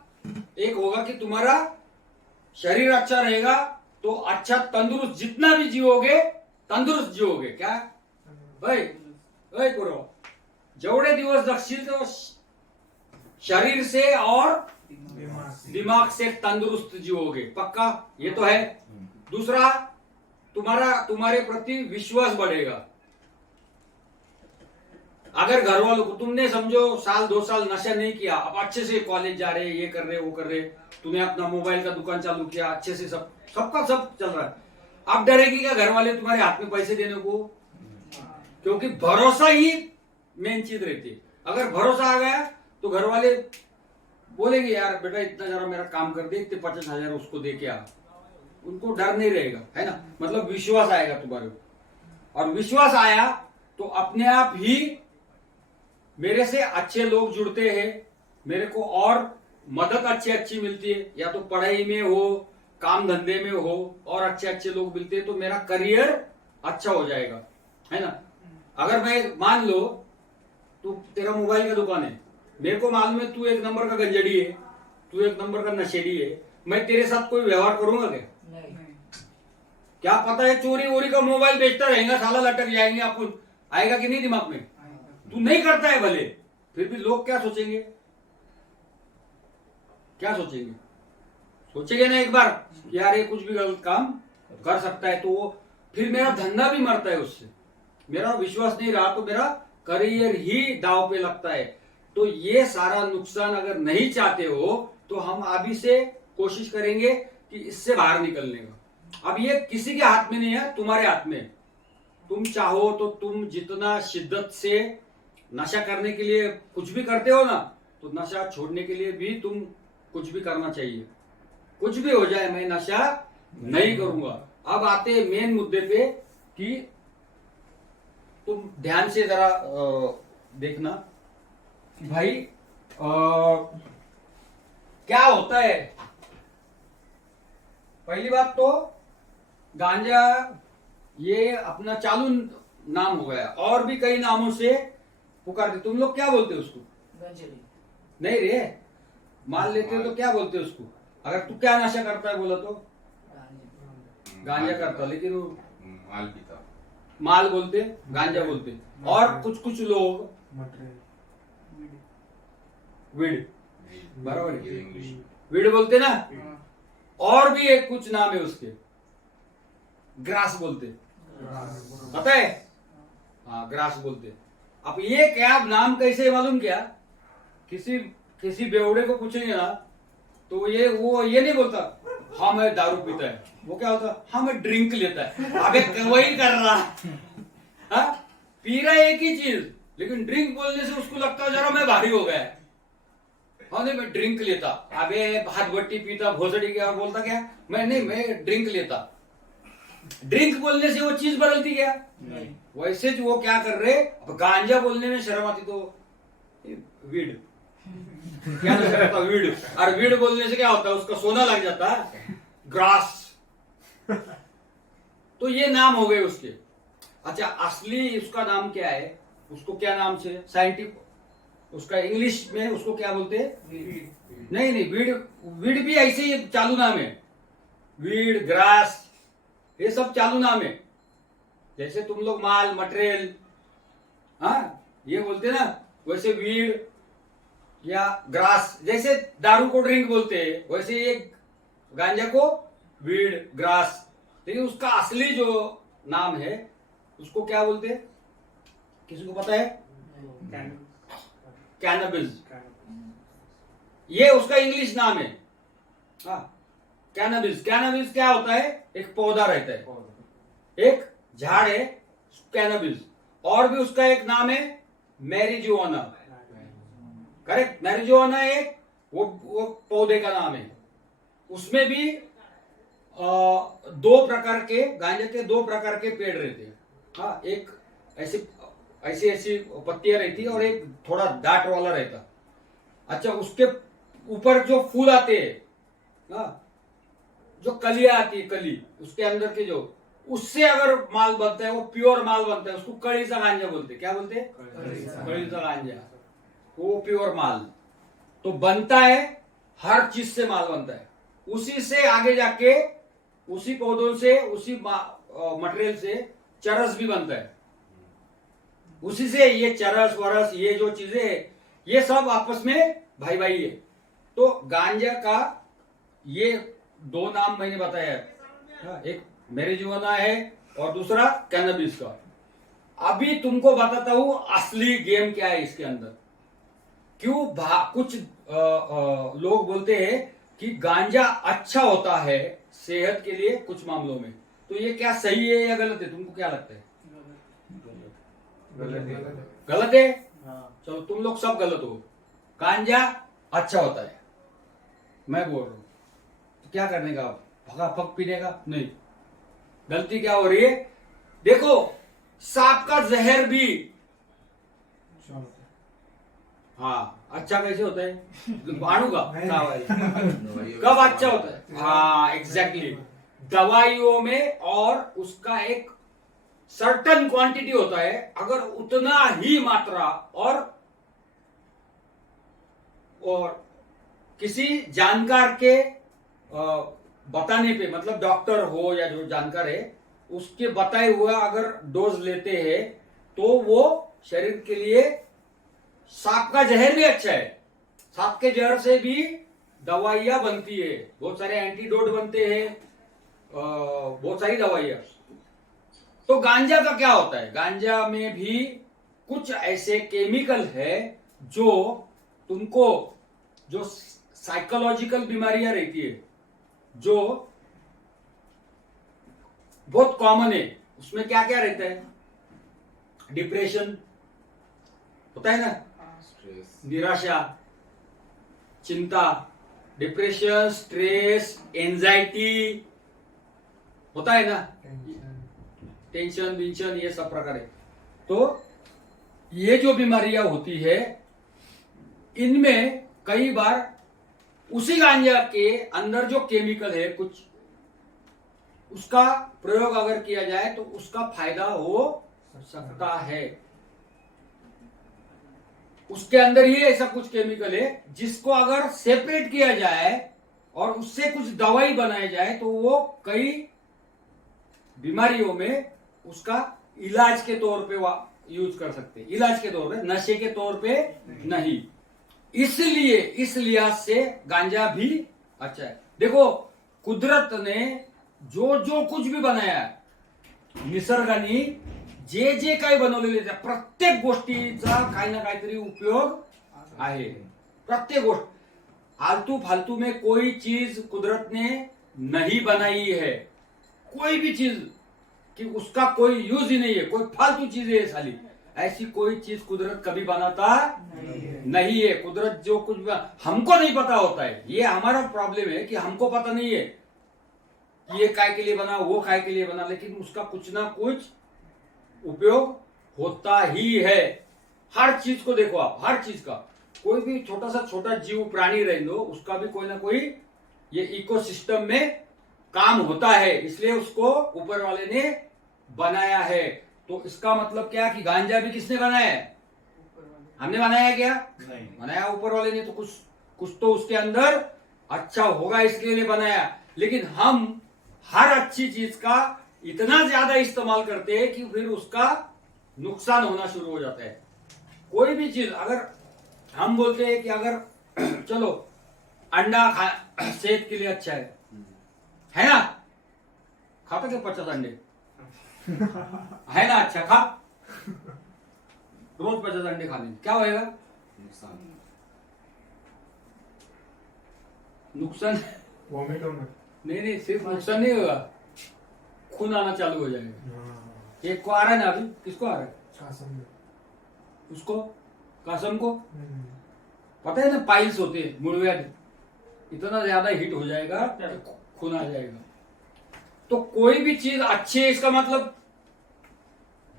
एक होगा कि तुम्हारा शरीर अच्छा रहेगा तो अच्छा तंदुरुस्त, जितना भी जियोगे तंदुरुस्त जियोगे। क्या भाई करो, जेवढे दिवस जगशील तो शरीर से और दिमाग से तंदुरुस्त जियोगे, पक्का, ये तो है। दूसरा, तुम्हारे प्रति विश्वास बढ़ेगा। अगर घर वालों को तुमने समझो 1-2 साल नशा नहीं किया, अब अच्छे से कॉलेज जा रहे, ये कर रहे, वो कर रहे, तूने अपना मोबाइल का दुकान चालू किया, अच्छे से सबका सब चल रहा है, अब डरेगी क्या घर वाले तुम्हारे हाथ में पैसे देने को? क्योंकि भरोसा ही मेन चीज रहती है। अगर भरोसा आ गया तो घर वाले बोलेंगे यार बेटा इतना जरा मेरा काम कर दे, इतने 50,000 उसको दे के आ। उनको डर नहीं रहेगा, है ना? मतलब विश्वास आएगा तुम्हारे ऊपर, और विश्वास आया तो अपने आप ही मेरे से अच्छे लोग जुड़ते हैं, मेरे को और मदद अच्छी मिलती है, या तो पढ़ाई में हो, काम धंधे में हो, और अच्छे लोग मिलते हैं तो मेरा करियर अच्छा हो जाएगा, है ना? अगर मैं मान लो तू, तेरा मोबाइल का दुकान है, मेरे को मालूम है तू 1 नंबर का गंजड़ी है, तू 1 नंबर का नशेड़ी है, मैं तेरे साथ कोई व्यवहार करूंगा क्या? क्या पता है चोरी वोरी का मोबाइल बेचता रहेगा, साला लटक जाएंगे अपन, आएगा कि नहीं दिमाग में? तू नहीं करता है भले, फिर भी लोग क्या सोचेंगे? क्या सोचेंगे? सोचेंगे ना एक बार यार ये कुछ भी गलत काम कर सकता है, तो फिर मेरा धंधा भी मरता है उससे, मेरा विश्वास नहीं रहा तो मेरा करियर ही दांव पे लगता है। तो ये सारा नुकसान अगर नहीं चाहते हो तो हम अभी से कोशिश करेंगे कि इससे बाहर निकलने का। अब ये किसी के हाथ में नहीं है, तुम्हारे हाथ में। तुम चाहो तो तुम जितना शिद्दत से नशा करने के लिए कुछ भी करते हो ना, तो नशा छोड़ने के लिए भी तुम कुछ भी करना चाहिए। कुछ भी हो जाए मैं नशा नहीं करूंगा। अब आते मेन मुद्दे पे कि तुम ध्यान से जरा देखना कि भाई क्या होता है। पहली बात तो गांजा ये अपना चालू नाम हो गया। और भी कई नामों से पुकारते। तुम लोग क्या बोलते हो उसको? गंजेली। नहीं रे, माल लेते हो तो क्या बोलते हो उसको? अगर तू क्या नशा करता है बोला तो गांजा करता, लेकिन वो माल पीता। माल बोलते, गांजा बोलते। और कुछ कुछ लोग मटेरियल विड, बराबर है, ये इंग्लिश। विड बोलते ना। हाँ। और भी एक कुछ नाम है उसके, ग्रास बोलते, पता है? हाँ, ग्रास बोलते। अब ये क्या नाम कैसे मालूम क्या? किसी किसी बेवड़े को पूछेंगे ना तो वो ये नहीं बोलता हाँ मैं दारू पीता है, वो क्या होता? हाँ मैं ड्रिंक लेता है। अबे वही कर रहा, हाँ पी रहा है एक ही चीज, लेकिन ड्रिंक बोलने से उसको लगता है जरा मैं भारी हो गया है। हाँ नहीं मैं ड्रिंक लेता। अबे हाथ बट्टी पीता, भोसड़ी क्या बोलता क्या? मैं ड्रिंक लेता। ड्रिंक बोलने से वो चीज बदलती क्या? नहीं। वैसे जो वो क्या कर रहे, अब गांजा बोलने में शर्म आती तो वीड, क्या नशा करता? वीड। और वीड बोलने से क्या होता है? उसका सोना लग जाता है, ग्रास। तो ये नाम हो गए उसके। अच्छा, असली उसका नाम क्या है? उसको क्या नाम से साइंटिफिक, उसका इंग्लिश में उसको क्या बोलते हैं? नहीं नहीं, वीड, वीड भी ऐसे ही चालू नाम है। वीड, ग्रास, ये सब चालू नाम है। जैसे तुम लोग माल, मटेरियल, हाँ ये बोलते ना, वैसे वीड या ग्रास, जैसे दारू को ड्रिंक बोलते हैं, वैसे ये गांजा को वीड, ग्रास। लेकिन उसका असली जो नाम है उसको क्या बोलते हैं? किसी को पता है? कैनबिस। ये उसका इंग्लिश नाम है। हाँ, कैनबिस। कैनबिस क्या होता है? एक पौधा रहता है, एक झाड़ है कैनबिस। और भी उसका एक नाम है मैरिजुआना। करेक्ट, मैरिजुआना एक वो पौधे का नाम है। उसमें भी दो प्रकार के गांजे के, दो प्रकार के पेड़ रहते हैं। हाँ, एक ऐसी ऐसी ऐसी पत्तियां रहती है और एक थोड़ा डाट वाला रहता। अच्छा, उसके ऊपर जो फूल आते हैं, हाँ, जो कलियां आती है, कली उसके अंदर के जो, उससे अगर माल बनता है, वो प्योर माल बनता है, उसको कड़ी सा गांजा बोलते हैं। क्या बोलते हैं? कड़ी सा गांजा। वो प्योर माल तो बनता है, हर चीज से माल बनता है। उसी से आगे जाके उसी पौधों से, उसी मटेरियल से चरस भी बनता है। उसी से ये चरस वरस, ये जो चीजें है, ये सब आपस में भाई भाई है। तो गांजा का ये दो नाम मैंने बताया, एक मैरिजुआना है और दूसरा कैनबिस का। अभी तुमको बताता हूं असली गेम क्या है इसके अंदर। क्यों कुछ लोग बोलते हैं कि गांजा अच्छा होता है सेहत के लिए कुछ मामलों में, तो ये क्या सही है या गलत है? तुमको क्या लगता है? गलत है। चलो तुम लोग सब गलत हो। गांजा अच्छा होता है, मैं बोल रहा हूं। तो क्या करने का? फकाफक पीने का? नहीं। गलती क्या हो रही है? देखो, सांप का जहर भी, हाँ, अच्छा कैसे होता है? भाणु का कब अच्छा होता है? हाँ एग्जैक्टली, दवाइयों में। और उसका एक सर्टन क्वांटिटी होता है, अगर उतना ही मात्रा और किसी जानकार के बताने पे, मतलब डॉक्टर हो या जो जानकार है उसके बताए हुआ अगर डोज लेते हैं तो वो शरीर के लिए, सांप का जहर भी अच्छा है। सांप के जहर से भी दवाइयां बनती है, बहुत सारे एंटीडोट बनते हैं, बहुत सारी दवाइयां। तो गांजा का क्या होता है? गांजा में भी कुछ ऐसे केमिकल है जो तुमको, जो साइकोलॉजिकल बीमारियां रहती है, जो बहुत कॉमन है, उसमें क्या क्या रहता है? डिप्रेशन होता है ना, स्ट्रेस, निराशा, चिंता, डिप्रेशन, स्ट्रेस, एंजाइटी होता है ना, टेंशन विंशन, ये सब प्रकार है। तो ये जो बीमारियां होती है, इनमें कई बार उसी गांजा के अंदर जो केमिकल है, कुछ उसका प्रयोग अगर किया जाए तो उसका फायदा हो सकता है। उसके अंदर ही ऐसा कुछ केमिकल है जिसको अगर सेपरेट किया जाए और उससे कुछ दवाई बनाई जाए तो वो कई बीमारियों में उसका इलाज के तौर पे यूज कर सकते हैं, इलाज के तौर पे, नशे के तौर पे नहीं। इसलिए इस लिहाज से गांजा भी अच्छा है। देखो कुदरत ने जो जो कुछ भी बनाया आहे निसर्गाने जे जे काही बनवलेले त्या प्रत्येक गोष्टीचा काही ना काहीतरी उपयोग आहे। प्रत्येक गोष्ट आलतू फालतू में कोई चीज कुदरत ने नहीं बनाई है, कोई भी चीज कि उसका कोई यूज ही नहीं है, कोई फालतू चीज है साली, ऐसी कोई चीज कुदरत कभी बनाता नहीं है। कुदरत जो कुछ हमको नहीं पता होता है, ये हमारा प्रॉब्लम है कि हमको पता नहीं है कि ये काय के लिए बना, वो काय के लिए बना, लेकिन उसका कुछ ना कुछ उपयोग होता ही है। हर चीज को देखो आप, हर चीज का कोई भी छोटा सा छोटा जीव प्राणी रह दो, उसका भी कोई ना कोई ये इकोसिस्टम में काम होता है, इसलिए उसको ऊपर वाले ने बनाया है। तो इसका मतलब क्या कि गांजा भी किसने बनाया है? ऊपर वाले। हमने बनाया क्या? नहीं। बनाया ऊपर वाले ने। तो कुछ तो उसके अंदर अच्छा होगा इसके लिए बनाया। लेकिन हम हर अच्छी चीज का इतना ज्यादा इस्तेमाल करते हैं कि फिर उसका नुकसान होना शुरू हो जाता है। कोई भी चीज अगर हम बोलते हैं कि अगर चलो अंडा सेहत के लिए अच्छा है ना? खाता क्या 50 अंडे है ना? अच्छा खा, रोज 50 अंडे खा लेंगे, क्या होएगा? नुकसान। नुकसान वॉमिट होना। नहीं, सिर्फ नुकसान नहीं होगा, खून आना चालू हो जाएगा। हाँ, एक को आ रहा है ना अभी, किसको आ रहा है? कासम में। उसको, कासम को हम्म। पता है ना, पाइल्स होते हैं, मुड़व्याध, इतना ज्यादा हिट हो जाएगा कि खून आ जाएगा। तो कोई भी चीज अच्छी है इसका मतलब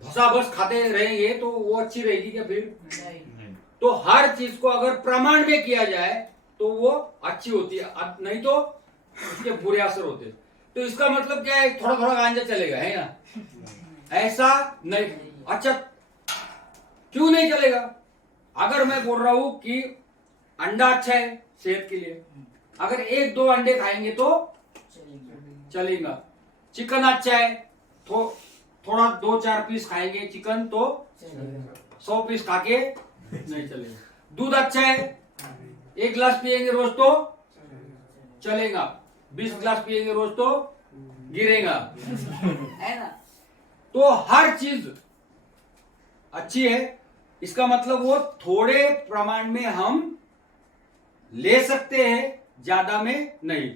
भसा बस खाते रहेंगे तो वो अच्छी रहेगी क्या फिर? नहीं। तो हर चीज को अगर प्रमाण में किया जाए तो वो अच्छी होती है, अब नहीं तो उसके बुरे असर होते हैं। तो इसका मतलब क्या है? थोड़ा थोड़ा गांजा चलेगा, है ना? ऐसा नहीं। अच्छा क्यों नहीं चलेगा? अगर मैं बोल रहा हूं कि अंडा अच्छा है सेहत के लिए, अगर 1-2 अंडे खाएंगे तो चलेगा। चिकन अच्छा है तो थोड़ा 2-4 पीस खाएंगे चिकन तो 100 पीस खा के नहीं चलेगा। दूध अच्छा है, 1 गिलास पिएंगे रोज तो चलेगा, 20 गिलास पिएंगे रोज तो गिरेगा, है ना? तो हर चीज अच्छी है, इसका मतलब वो थोड़े प्रमाण में हम ले सकते हैं, ज्यादा में नहीं।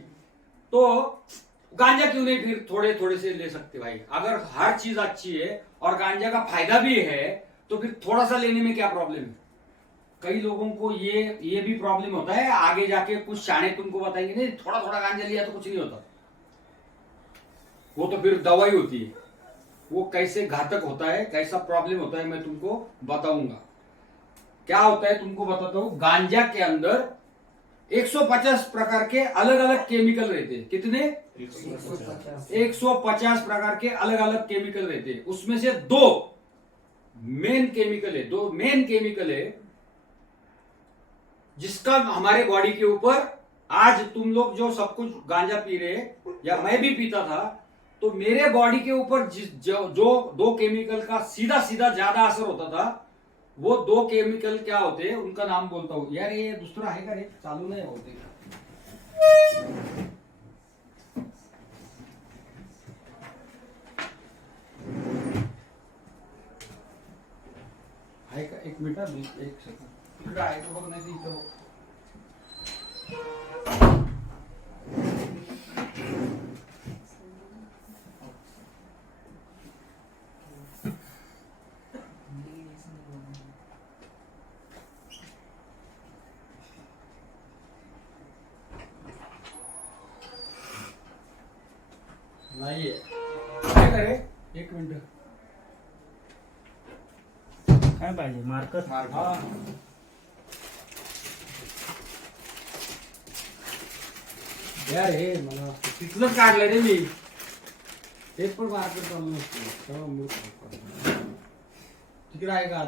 तो गांजा क्यों नहीं फिर थोड़े थोड़े से ले सकते भाई? अगर हर चीज अच्छी है और गांजा का फायदा भी है तो फिर थोड़ा सा लेने में क्या प्रॉब्लम है? कई लोगों को ये भी प्रॉब्लम होता है, आगे जाके कुछ शाणे तुमको बताएंगे नहीं थोड़ा थोड़ा गांजा लिया तो कुछ नहीं होता, वो तो फिर दवाई होती है। वो कैसे घातक होता है, कैसा प्रॉब्लम होता है मैं तुमको बताऊंगा। क्या होता है तुमको बताता हूं। गांजा के अंदर 150 प्रकार के अलग अलग केमिकल रहते हैं। कितने? 150 प्रकार के अलग अलग केमिकल रहते हैं। उसमें से 2 मेन केमिकल है जिसका हमारे बॉडी के ऊपर, आज तुम लोग जो सब कुछ गांजा पी रहे या मैं भी पीता था, तो मेरे बॉडी के ऊपर जो 2 केमिकल का सीधा सीधा ज्यादा असर होता था, वो 2 केमिकल क्या होते हैं उनका नाम बोलता हूं। यार ये दूसरा है का रे? चालू नहीं होते आहे का? 1 मिनिट, 1 सेकंड इकडे आहे तो बघ, नाही इथं बघ. नाहीये, आहे का रे? 1 मिनिट. काय पाहिजे? मार्कर? हा. यार हे मला तिथलंच काढलं रे मी. एक पण मार्केट चालू नसतो तेव्हा मूर्ख असतो. तिकडे आहे का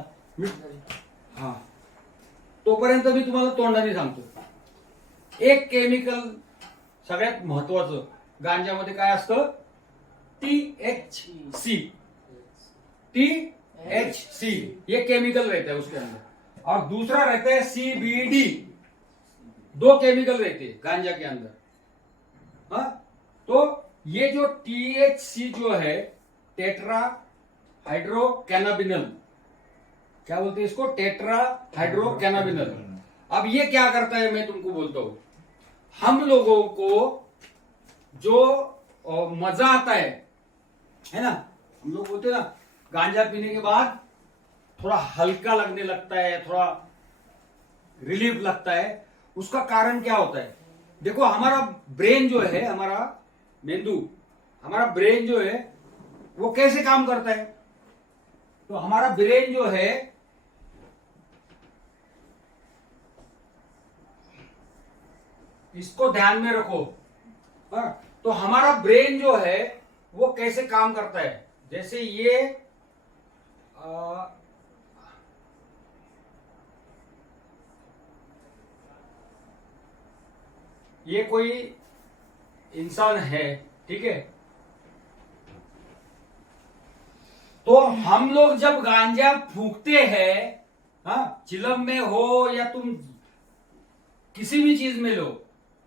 हा तोपर्यंत मी तुम्हाला तोंडाने सांगतो. एक केमिकल सगळ्यात महत्वाचं गांजामध्ये काय असतं? THC. THC ये केमिकल रहता है उसके अंदर और दूसरा रहता है CBD. 2 केमिकल रहते हैं गांजा के अंदर. हाँ तो ये जो THC जो है टेट्रा हाइड्रो कैनाबिनल, क्या बोलते हैं इसको? Tetrahydrocannabinol. अब ये क्या करता है मैं तुमको बोलता हूं. हम लोगों को जो मजा आता है ना, हम लोग बोलते हैं ना गांजा पीने के बाद थोड़ा हल्का लगने लगता है, थोड़ा रिलीफ लगता है. उसका कारण क्या होता है? देखो हमारा ब्रेन जो है, हमारा मेंदू, हमारा ब्रेन जो है वो कैसे काम करता है? तो हमारा ब्रेन जो है इसको ध्यान में रखो. हाँ, तो हमारा ब्रेन जो है वो कैसे काम करता है? जैसे ये कोई इंसान है, ठीक है? तो हम लोग जब गांजा फूंकते हैं, हाँ, चिलम में हो या तुम किसी भी चीज में लो,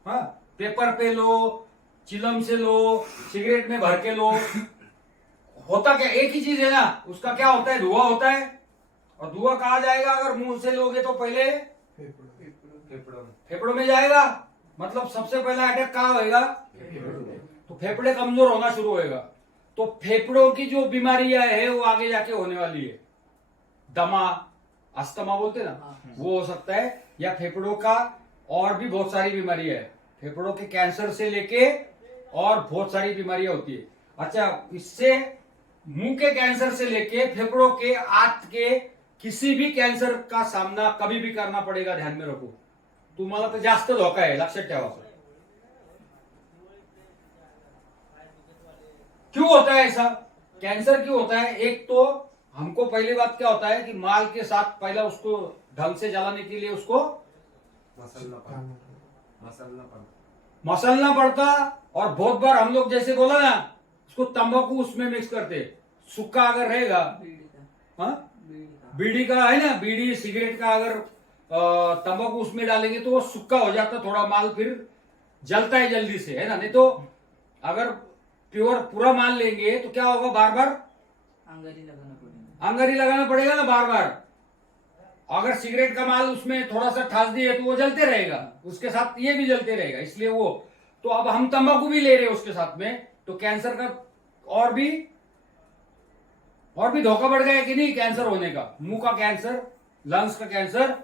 हाँ, पेपर पे लो, चिलम से लो, सिगरेट में भर के लो, होता क्या? एक ही चीज है ना, उसका क्या होता है? धुआं होता है. और धुआं कहा जाएगा? अगर मुंह से लोगे तो पहले फेफड़ों में जाएगा. मतलब सबसे पहला अटैक कहाँ होएगा? तो फेफड़े कमजोर होना शुरू होएगा. तो फेफड़ों की जो बीमारियां है वो आगे जाके होने वाली है. दमा, अस्थमा बोलते ना, वो हो सकता है. या फेफड़ों का और भी बहुत सारी बीमारियां है. फेफड़ों के कैंसर से लेके और बहुत सारी बीमारियां होती है. अच्छा, इससे मुंह के कैंसर से लेके फेफड़ों के, आंत के किसी भी कैंसर का सामना कभी भी करना पड़ेगा. ध्यान में रखो. तुम्हाला तर जास्त धोका आहे, लक्षात ठेवा. क्यों होता है ऐसा? कैंसर क्यों होता है? एक तो हमको पहली बात क्या होता है कि माल के साथ पहला उसको ढंग से जलाने के लिए उसको मसलना पड़ता. और बहुत बार हम लोग जैसे बोला ना, उसको तंबाकू उसमें मिक्स करते. सूखा अगर रहेगा, हाँ, बीड़ी का है ना, बीड़ी सिगरेट का अगर तंबाकू उसमें डालेंगे तो वो सूखा हो जाता थोड़ा माल, फिर जलता है जल्दी से, है ना. नहीं तो अगर प्योर पूरा माल लेंगे तो क्या होगा? बार बार अंगारी लगाना पड़ेगा ना, बार बार. अगर सिगरेट का माल उसमें थोड़ा सा ठास दिए तो वो जलते रहेगा, उसके साथ ये भी जलते रहेगा. इसलिए वो, तो अब हम तंबाकू भी ले रहे हैं उसके साथ में, तो कैंसर का और भी धोखा बढ़ गया कि नहीं? कैंसर होने का, मुंह का कैंसर, लंग्स का कैंसर,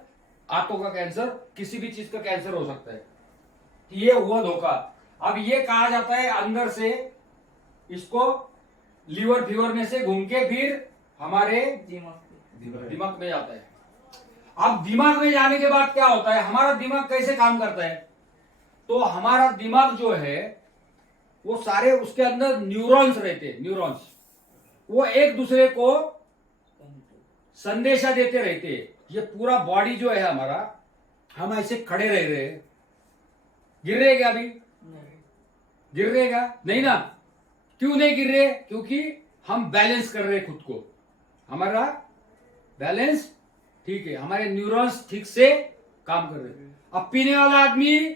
आंतों का कैंसर, किसी भी चीज का कैंसर हो सकता है. ये हुआ धोखा. अब ये कहा जाता है अंदर से, इसको लीवर फीवर में से घूम के फिर हमारे दिमाग में जाता है. अब दिमाग में जाने के बाद क्या होता है? हमारा दिमाग कैसे काम करता है? तो हमारा दिमाग जो है वो सारे उसके अंदर न्यूरॉन्स रहते हैं. न्यूरॉन्स वो एक दूसरे को संदेशा देते रहते हैं. ये पूरा बॉडी जो है हमारा, हम ऐसे खड़े रह रहे हैं, गिर रहे क्या? अभी गिर रहे क्या? नहीं ना. क्यों नहीं गिर रहे? क्योंकि हम बैलेंस कर रहे हैं खुद को. हमारा बैलेंस ठीक है, हमारे न्यूरॉन्स ठीक से काम कर रहे हैं. अब पीने वाला आदमी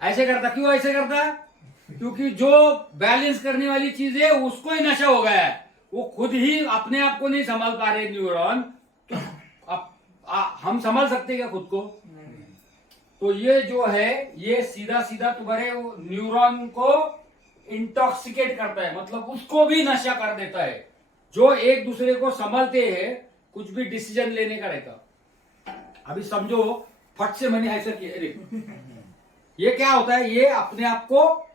ऐसे करता. क्यों ऐसे करता? क्योंकि जो बैलेंस करने वाली चीज है उसको ही नशा हो गया है. वो खुद ही अपने आप को नहीं संभाल पा रहे न्यूरॉन. तो हम संभाल सकते क्या खुद को? तो ये जो है ये सीधा सीधा तुम्हारे न्यूरॉन को इंटॉक्सिकेट करता है, मतलब उसको भी नशा कर देता है. जो एक दूसरे को संभालते हैं, कुछ भी डिसीजन लेने का रहता. अभी समझो फट से मैंने ऐसा किया, अरे ये क्या होता है? ये अपने आप को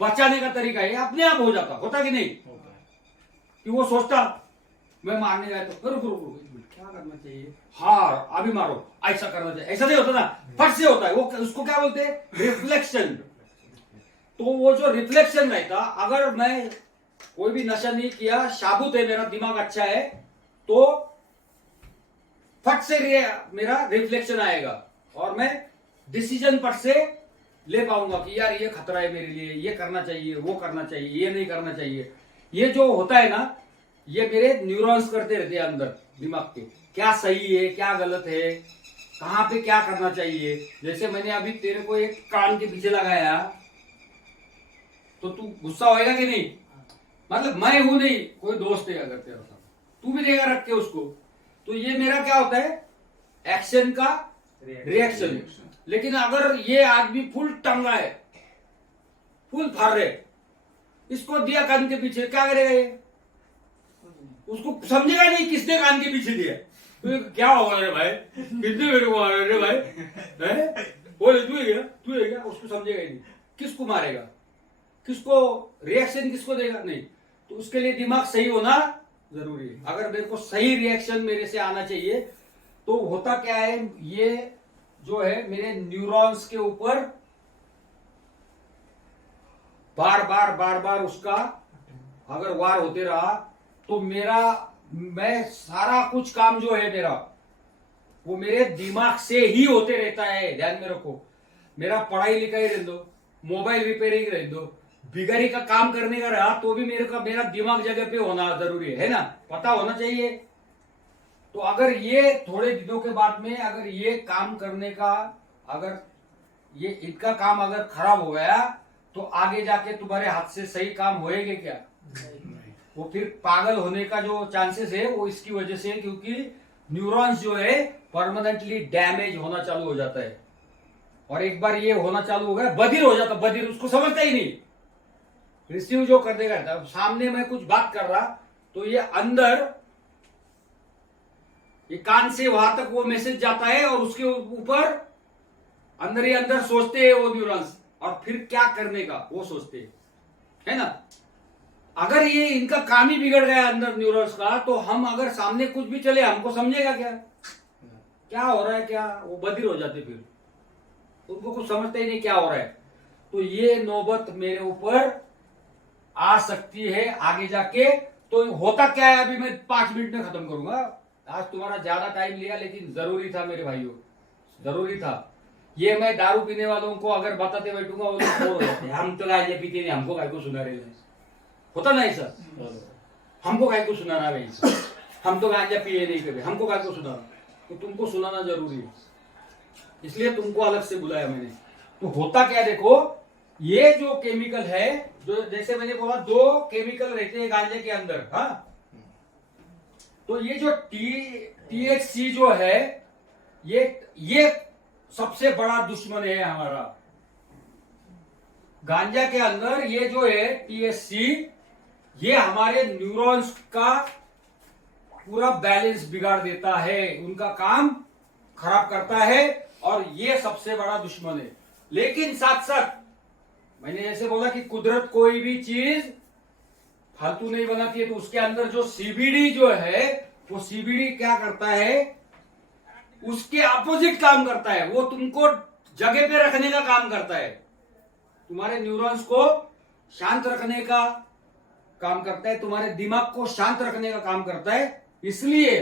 बचाने का तरीका है. ये अपने आप हो जाता, होता कि नहीं? कि वो सोचता मैं मारने जाए तो रुको क्या करना चाहिए, हाँ अभी मारो, ऐसा करना चाहिए. ऐसा नहीं होता ना, फट से होता है. वो उसको क्या बोलते हैं? रिफ्लेक्शन. तो वो जो रिफ्लेक्शन रहता, अगर मैं कोई भी नशा नहीं किया, शाबुत है, मेरा दिमाग अच्छा है, तो फट से मेरा रिफ्लेक्शन आएगा और मैं डिसीजन फट से ले पाऊंगा कि यार ये खतरा है मेरे लिए, ये करना चाहिए, वो करना चाहिए, ये नहीं करना चाहिए। ये जो होता है ना, ये मेरे न्यूरॉन्स करते रहते हैं अंदर दिमाग के, क्या सही है क्या गलत है, कहां पे क्या करना चाहिए। जैसे मैंने अभी तेरे को एक कान के पीछे लगाया, तो तू गुस्सा होएगा कि नहीं? मतलब मैं हूं नहीं, कोई दोस्त है अगर तेरा साथ, तू भी देगा रख के उसको, तो ये मेरा क्या होता है, एक्शन का रिएक्शन। लेकिन अगर ये आदमी फुल टंगा है, फुल फार रहे, इसको दिया कान के पीछे, क्या करेगा ये? उसको समझेगा नहीं किसने कान के पीछे दिया। तो क्या होगा रे भाई, कितने मेरे को मारे रे भाई, बोले तू है क्या, उसको समझेगा ही नहीं, किसको मारेगा, किसको रिएक्शन किसको देगा, नहीं। तो उसके लिए दिमाग सही होना जरूरी है। अगर मेरे को सही रिएक्शन मेरे से आना चाहिए, तो होता क्या है, ये जो है मेरे न्यूरॉन्स के ऊपर बार बार उसका अगर वार होते रहा, तो मैं सारा कुछ काम जो है मेरा, वो मेरे दिमाग से ही होते रहता है। ध्यान में रखो, मेरा पढ़ाई लिखाई रह दो, मोबाइल रिपेयरिंग रह दो, बिगारी का काम करने का रहा, तो भी मेरा दिमाग जगह पे होना जरूरी है ना, पता होना चाहिए। तो अगर ये थोड़े दिनों के बाद में अगर ये काम करने का, अगर ये इनका काम अगर खराब हो गया, तो आगे जाके तुम्हारे हाथ से सही काम होएगा क्या? वो फिर पागल होने का जो चांसेस है वो इसकी वजह से है, क्योंकि न्यूरॉन्स जो है परमानेंटली डैमेज होना चालू हो जाता है। और एक बार ये होना चालू हो गया, बधिर हो जाता, बधिर, उसको समझता ही नहीं, रिसीव जो करने का था, सामने मैं कुछ बात कर रहा, तो ये अंदर, ये कान से वहां तक वो मैसेज जाता है, और उसके ऊपर अंदर ही अंदर सोचते हैं वो न्यूरॉन्स, और फिर क्या करने का वो सोचते हैं, है ना। अगर ये इनका काम ही बिगड़ गया अंदर न्यूरॉन्स का, तो हम अगर सामने कुछ भी चले, हमको समझेगा क्या हो रहा है, क्या वो बधिर हो जाते, फिर उनको कुछ समझते ही नहीं क्या हो रहा है। तो ये नौबत मेरे ऊपर आ सकती है आगे जाके। तो होता क्या है, अभी मैं 5 मिनट में खत्म करूंगा, आज तुम्हारा ज्यादा टाइम लिया, लेकिन जरूरी था मेरे भाइयों, जरूरी था। ये मैं दारू पीने वालों को अगर बताते बैठूंगा, वो लोग बोर हो जाते हैं, हम तो गांजा पीते नहीं, हमको काय को सुना रहे हैं, होता नहीं सर, हमको काय को सुनाना भाई, हम तो गांजा पिए नहीं कभी, हमको काय को सुनाना। तो तुमको सुनाना जरूरी है, इसलिए तुमको अलग से बुलाया मैंने। तो होता क्या, देखो ये जो केमिकल है, जो जैसे मैंने बोला 2 केमिकल रहते हैं गांजे के अंदर, हाँ। तो ये जो THC जो है, ये सबसे बड़ा दुश्मन है हमारा। गांजा के अंदर ये जो है THC, ये हमारे न्यूरॉन्स का पूरा बैलेंस बिगाड़ देता है, उनका काम खराब करता है, और ये सबसे बड़ा दुश्मन है। लेकिन साथ साथ मैंने जैसे बोला कि कुदरत कोई भी चीज फालतू नहीं बनाती है, तो उसके अंदर जो CBD जो है, वो CBD क्या करता है, उसके अपोजिट काम करता है। वो तुमको जगह पे रखने का काम करता है, तुम्हारे न्यूरॉन्स को शांत रखने का काम करता है, तुम्हारे दिमाग को शांत रखने का काम करता है। इसलिए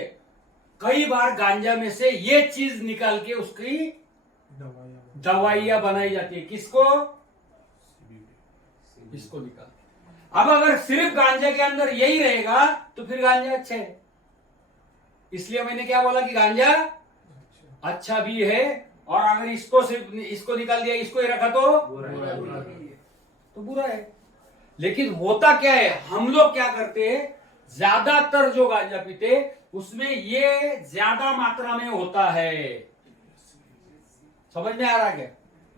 कई बार गांजा में से ये चीज निकाल के उसकी दवाइयां बनाई जाती है। किसको? इसको निकाल। अब अगर सिर्फ गांजा के अंदर यही रहेगा, तो फिर गांजा अच्छा है। इसलिए मैंने क्या बोला कि गांजा अच्छा भी है, और अगर इसको सिर्फ इसको निकाल दिया, इसको ही रखा, तो बुरा है। लेकिन होता क्या है, हम लोग क्या करते हैं, ज्यादातर जो गांजा पीते उसमें ये ज्यादा मात्रा में होता है। समझ में आ रहा है क्या?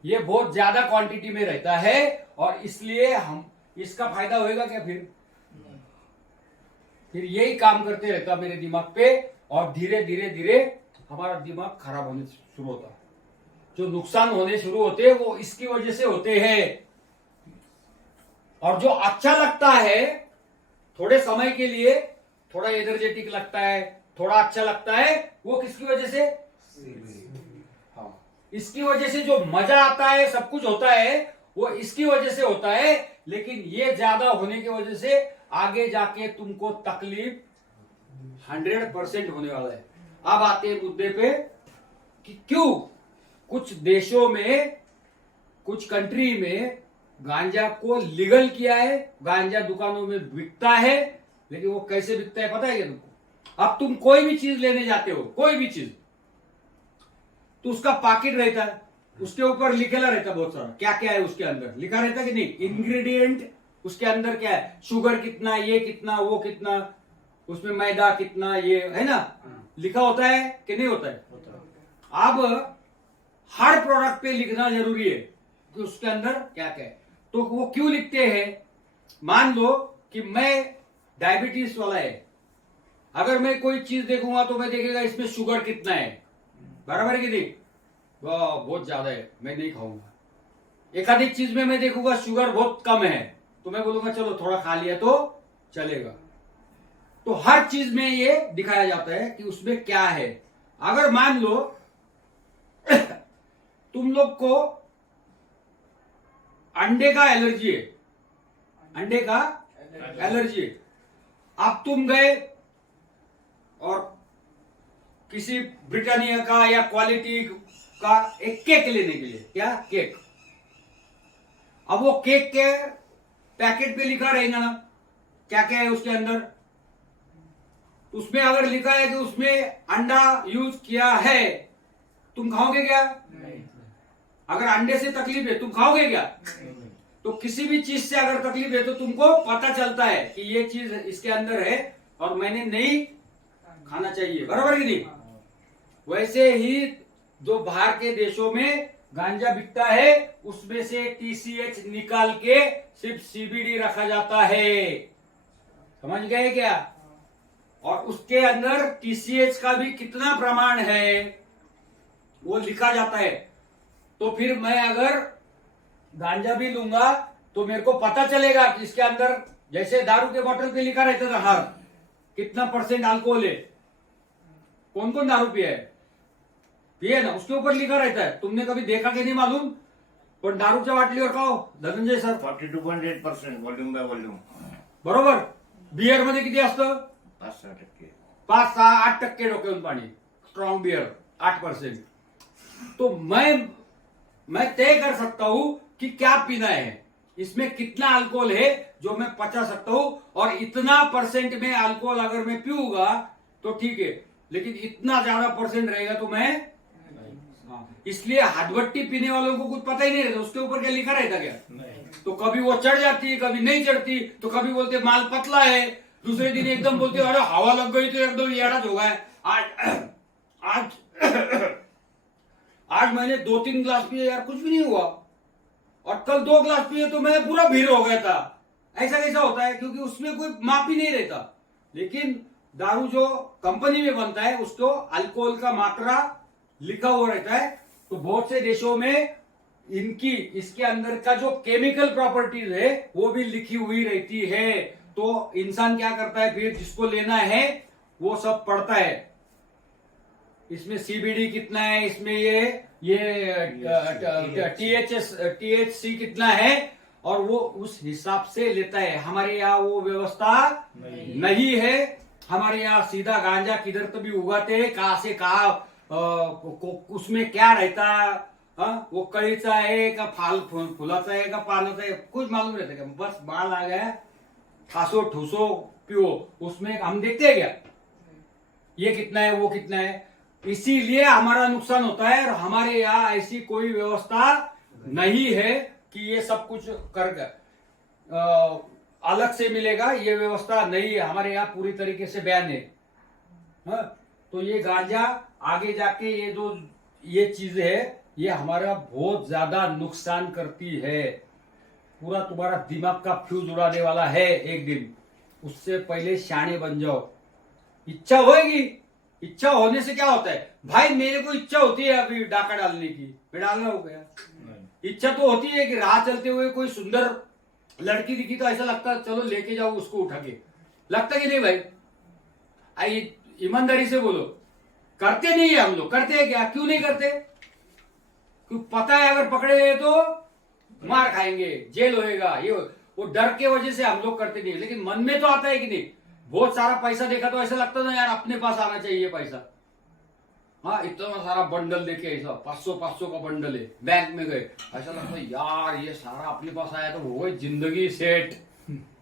ये बहुत ज्यादा क्वांटिटी में रहता है, और इसलिए हम इसका फायदा होएगा क्या? फिर यही काम करते रहता मेरे दिमाग पे, और धीरे धीरे धीरे हमारा दिमाग खराब होने शुरू होता। जो नुकसान होने शुरू होते हैं वो इसकी वजह से होते हैं। और जो अच्छा लगता है थोड़े समय के लिए, थोड़ा एनर्जेटिक लगता है, थोड़ा अच्छा लगता है, वो किसकी वजह से? इसकी वजह से जो मजा आता है, सब कुछ होता है, वो इसकी वजह से होता है, लेकिन ये ज्यादा होने की वजह से आगे जाके तुमको तकलीफ 100% होने वाला है। अब आते हैं मुद्दे पे कि क्यों कुछ देशों में, कुछ कंट्री में गांजा को लीगल किया है, गांजा दुकानों में बिकता है, लेकिन वो कैसे बिकता है पता है क्या तुमको? अब तुम कोई भी चीज लेने जाते हो, कोई भी चीज, तो उसका पैकेट रहता है, उसके ऊपर लिखेला रहता है बहुत सारा, क्या क्या है उसके अंदर लिखा रहता है कि नहीं, इंग्रेडिएंट उसके अंदर क्या है, शुगर कितना, ये कितना, वो कितना, उसमें मैदा कितना, ये है ना, लिखा होता है कि नहीं होता है? अब हर प्रोडक्ट पे लिखना जरूरी है कि उसके अंदर क्या क्या है। तो वो क्यों लिखते हैं? मान लो कि मैं डायबिटीज वाला है, अगर मैं कोई चीज देखूंगा तो मैं देखेगा इसमें शुगर कितना है, बराबर है कि नहीं, बहुत ज्यादा है, मैं नहीं खाऊंगा। एक आधी चीज में मैं देखूंगा शुगर बहुत कम है, तो मैं बोलूंगा चलो थोड़ा खा लिया तो चलेगा। तो हर चीज में ये दिखाया जाता है कि उसमें क्या है। अगर मान लो तुम लोग को अंडे का एलर्जी है, अंडे का एलर्जी है, अब तुम गए और किसी ब्रिटानिया का या क्वालिटी का एक केक लेने के लिए, क्या केक, अब वो केक के पैकेट पे लिखा रहेगा ना क्या क्या है उसके अंदर, उसमें अगर लिखा है कि उसमें अंडा यूज किया है, तुम खाओगे क्या? अगर अंडे से तकलीफ है तुम खाओगे क्या? तो किसी भी चीज से अगर तकलीफ है तो तुमको पता चलता है कि ये चीज इसके अंदर है और मैंने नहीं खाना चाहिए, बराबर कि नहीं? वैसे ही जो बाहर के देशों में गांजा बिकता है उसमें से TCH निकाल के सिर्फ CBD रखा जाता है, समझ गए क्या? और उसके अंदर TCH का भी कितना प्रमाण है वो लिखा जाता है। तो फिर मैं अगर गांजा भी लूंगा तो मेरे को पता चलेगा कि इसके अंदर, जैसे दारू के बोतल पे लिखा रहता था हर कितना % अल्कोहल है, कौन कौन दारू पिया है, पिए ना, उसके ऊपर लिखा रहता है। तुमने कभी देखा कि नहीं मालूम, पण दारूच्या बाटलीवर का हो Dhananjay sir 42.8% volume by volume, बरोबर? बियर मध्ये किती असतं? 5-6%. 5-6-8% डोक्यावरून पाणी, स्ट्रॉन्ग बियर 8%। तो मैं तय कर सकता हूं कि क्या पीना है, इसमें कितना अल्कोहल है जो मैं पचा सकता हूं, और इतना % में अल्कोहल अगर मैं पीऊंगा तो ठीक है, लेकिन इतना ज्यादा % रहेगा तो मैं, इसलिए हाथभट्टी पीने वालों को कुछ पता ही नहीं रहता उसके ऊपर क्या लिखा रहता क्या, तो कभी वो चढ़ जाती है कभी नहीं चढ़ती, तो कभी बोलते माल पतला है, दूसरे दिन एकदम बोलते अरे हवा लग गई तो एकदम येड़ा हो गया। आज आज मैंने 2-3 ग्लास पिए यार, कुछ भी नहीं हुआ, और कल 2 ग्लास पिए तो मैं पूरा भीड़ हो गया था। ऐसा कैसा होता है? क्योंकि उसमें कोई माप ही नहीं रहता। लेकिन दारू जो कंपनी में बनता है उसको अल्कोहल का मात्रा लिखा हुआ रहता है। तो बहुत से देशों में इनकी, इसके अंदर का जो केमिकल प्रॉपर्टीज है वो भी लिखी हुई रहती है। तो इंसान क्या करता है फिर, जिसको लेना है वो सब पढ़ता है, इसमें CBD कितना है, इसमें ये THC कितना है, और वो उस हिसाब से लेता है। हमारे यहाँ वो व्यवस्था नहीं है। हमारे यहाँ सीधा गांजा किधर तो भी उगाते हैं, कहां से कहा, उसमें क्या रहता, वो कळीचा है का फुलाचा है का पानाचा है, कुछ मालूम रहता है? बस बाल आ गया, ठासो ठूसो पियो, उसमें हम देखते हैं क्या ये कितना है वो कितना है। इसीलिए हमारा नुकसान होता है, और हमारे यहाँ ऐसी कोई व्यवस्था नहीं है कि ये सब कुछ कर अलग से मिलेगा, ये व्यवस्था नहीं है हमारे यहाँ, पूरी तरीके से बैन है। तो ये गांजा आगे जाके ये चीज है, ये हमारा बहुत ज्यादा नुकसान करती है, पूरा तुम्हारा दिमाग का फ्यूज उड़ाने वाला है एक दिन। उससे पहले शाने बन जाओ। इच्छा होगी, इच्छा होने से क्या होता है भाई, मेरे को इच्छा होती है अभी डाका डालने की, मैं डालना हो गया। इच्छा तो होती है कि राह चलते हुए कोई सुंदर लड़की दिखी तो ऐसा लगता है चलो लेके जाओ उसको उठा के, लगता कि नहीं भाई? आई ईमानदारी से बोलो, करते नहीं है हम लोग? करते हैं क्या? क्यों नहीं करते? क्यों? पता है अगर पकड़े गए तो मार खाएंगे, जेल होएगा, ये वो डर के वजह से हम लोग करते नहीं है, लेकिन मन में तो आता है कि नहीं। बहुत सारा पैसा देखा तो ऐसा लगता था यार अपने पास आना चाहिए पैसा। हाँ, इतना सारा बंडल देखे, ऐसा 500 का बंडल है, बैंक में गए, ऐसा लगता है यार ये सारा अपने पास आया तो हो गई जिंदगी सेट।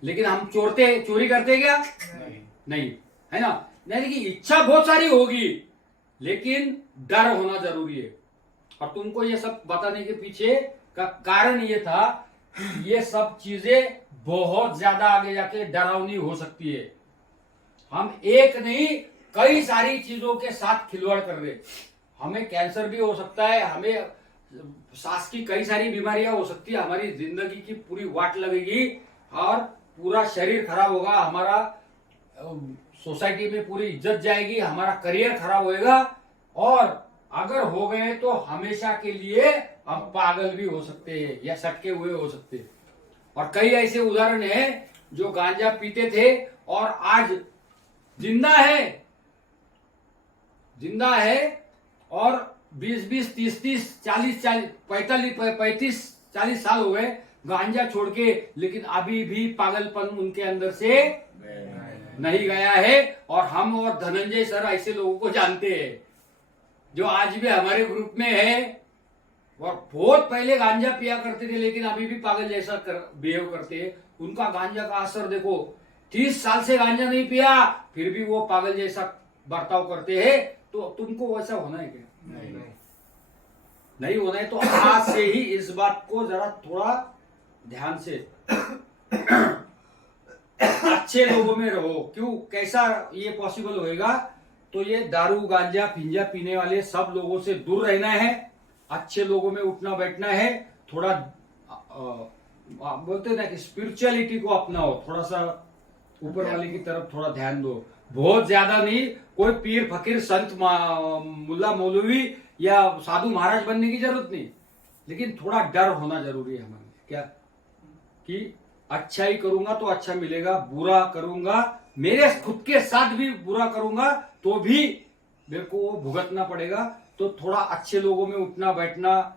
लेकिन हम चोरी करते क्या? नहीं, है ना। नहीं, लेकिन इच्छा बहुत सारी होगी, लेकिन डर होना जरूरी है। और तुमको ये सब बताने के पीछे का कारण ये था, ये सब चीजें बहुत ज्यादा आगे जाके डरावनी हो सकती है। हम एक नहीं कई सारी चीजों के साथ खिलवाड़ कर रहे। हमें कैंसर भी हो सकता है, हमें सांस की कई सारी बीमारियां हो सकती है, हमारी जिंदगी की पूरी वाट लगेगी और पूरा शरीर खराब होगा, हमारा सोसाइटी में पूरी इज्जत जाएगी, हमारा करियर खराब होएगा, और अगर हो गए तो हमेशा के लिए हम पागल भी हो सकते हैं या सटके हुए हो सकते हैं। और कई ऐसे उदाहरण हैं जो गांजा पीते थे और आज जिंदा है और 20-20, 30-30, 40-40, 45-40 साल हो गए गांजा छोड़ के, लेकिन अभी भी पागलपन उनके अंदर से नहीं गया है। और हम और धनंजय सर ऐसे लोगों को जानते हैं जो आज भी हमारे ग्रुप में है और बहुत पहले गांजा पिया करते थे, लेकिन अभी भी पागल जैसा बिहेव करते हैं। उनका गांजा का असर देखो, 30 साल से गांजा नहीं पिया फिर भी वो पागल जैसा बर्ताव करते हैं। तो तुमको वैसा होना है क्या? नहीं होना है। तो आज से ही इस बात को जरा थोड़ा ध्यान से अच्छे लोगों में रहो। क्यों, कैसा ये पॉसिबल होएगा? तो ये दारू गांजा फिंजा पीने वाले सब लोगों से दूर रहना है, अच्छे लोगों में उठना बैठना है, थोड़ा बोलते हैं ना कि स्पिरिचुअलिटी को अपनाओ, थोड़ा सा ऊपर वाले की तरफ थोड़ा ध्यान दो। बहुत ज्यादा नहीं, कोई पीर फकीर संत मुल्ला मौलवी या साधु महाराज बनने की जरूरत नहीं, लेकिन थोड़ा डर होना जरूरी है हमारे। क्या कि अच्छा ही करूंगा तो अच्छा मिलेगा, बुरा करूंगा, मेरे खुद के साथ भी बुरा करूंगा तो भी मेरे को वो भुगतना पड़ेगा। तो थोड़ा अच्छे लोगों में उठना बैठना,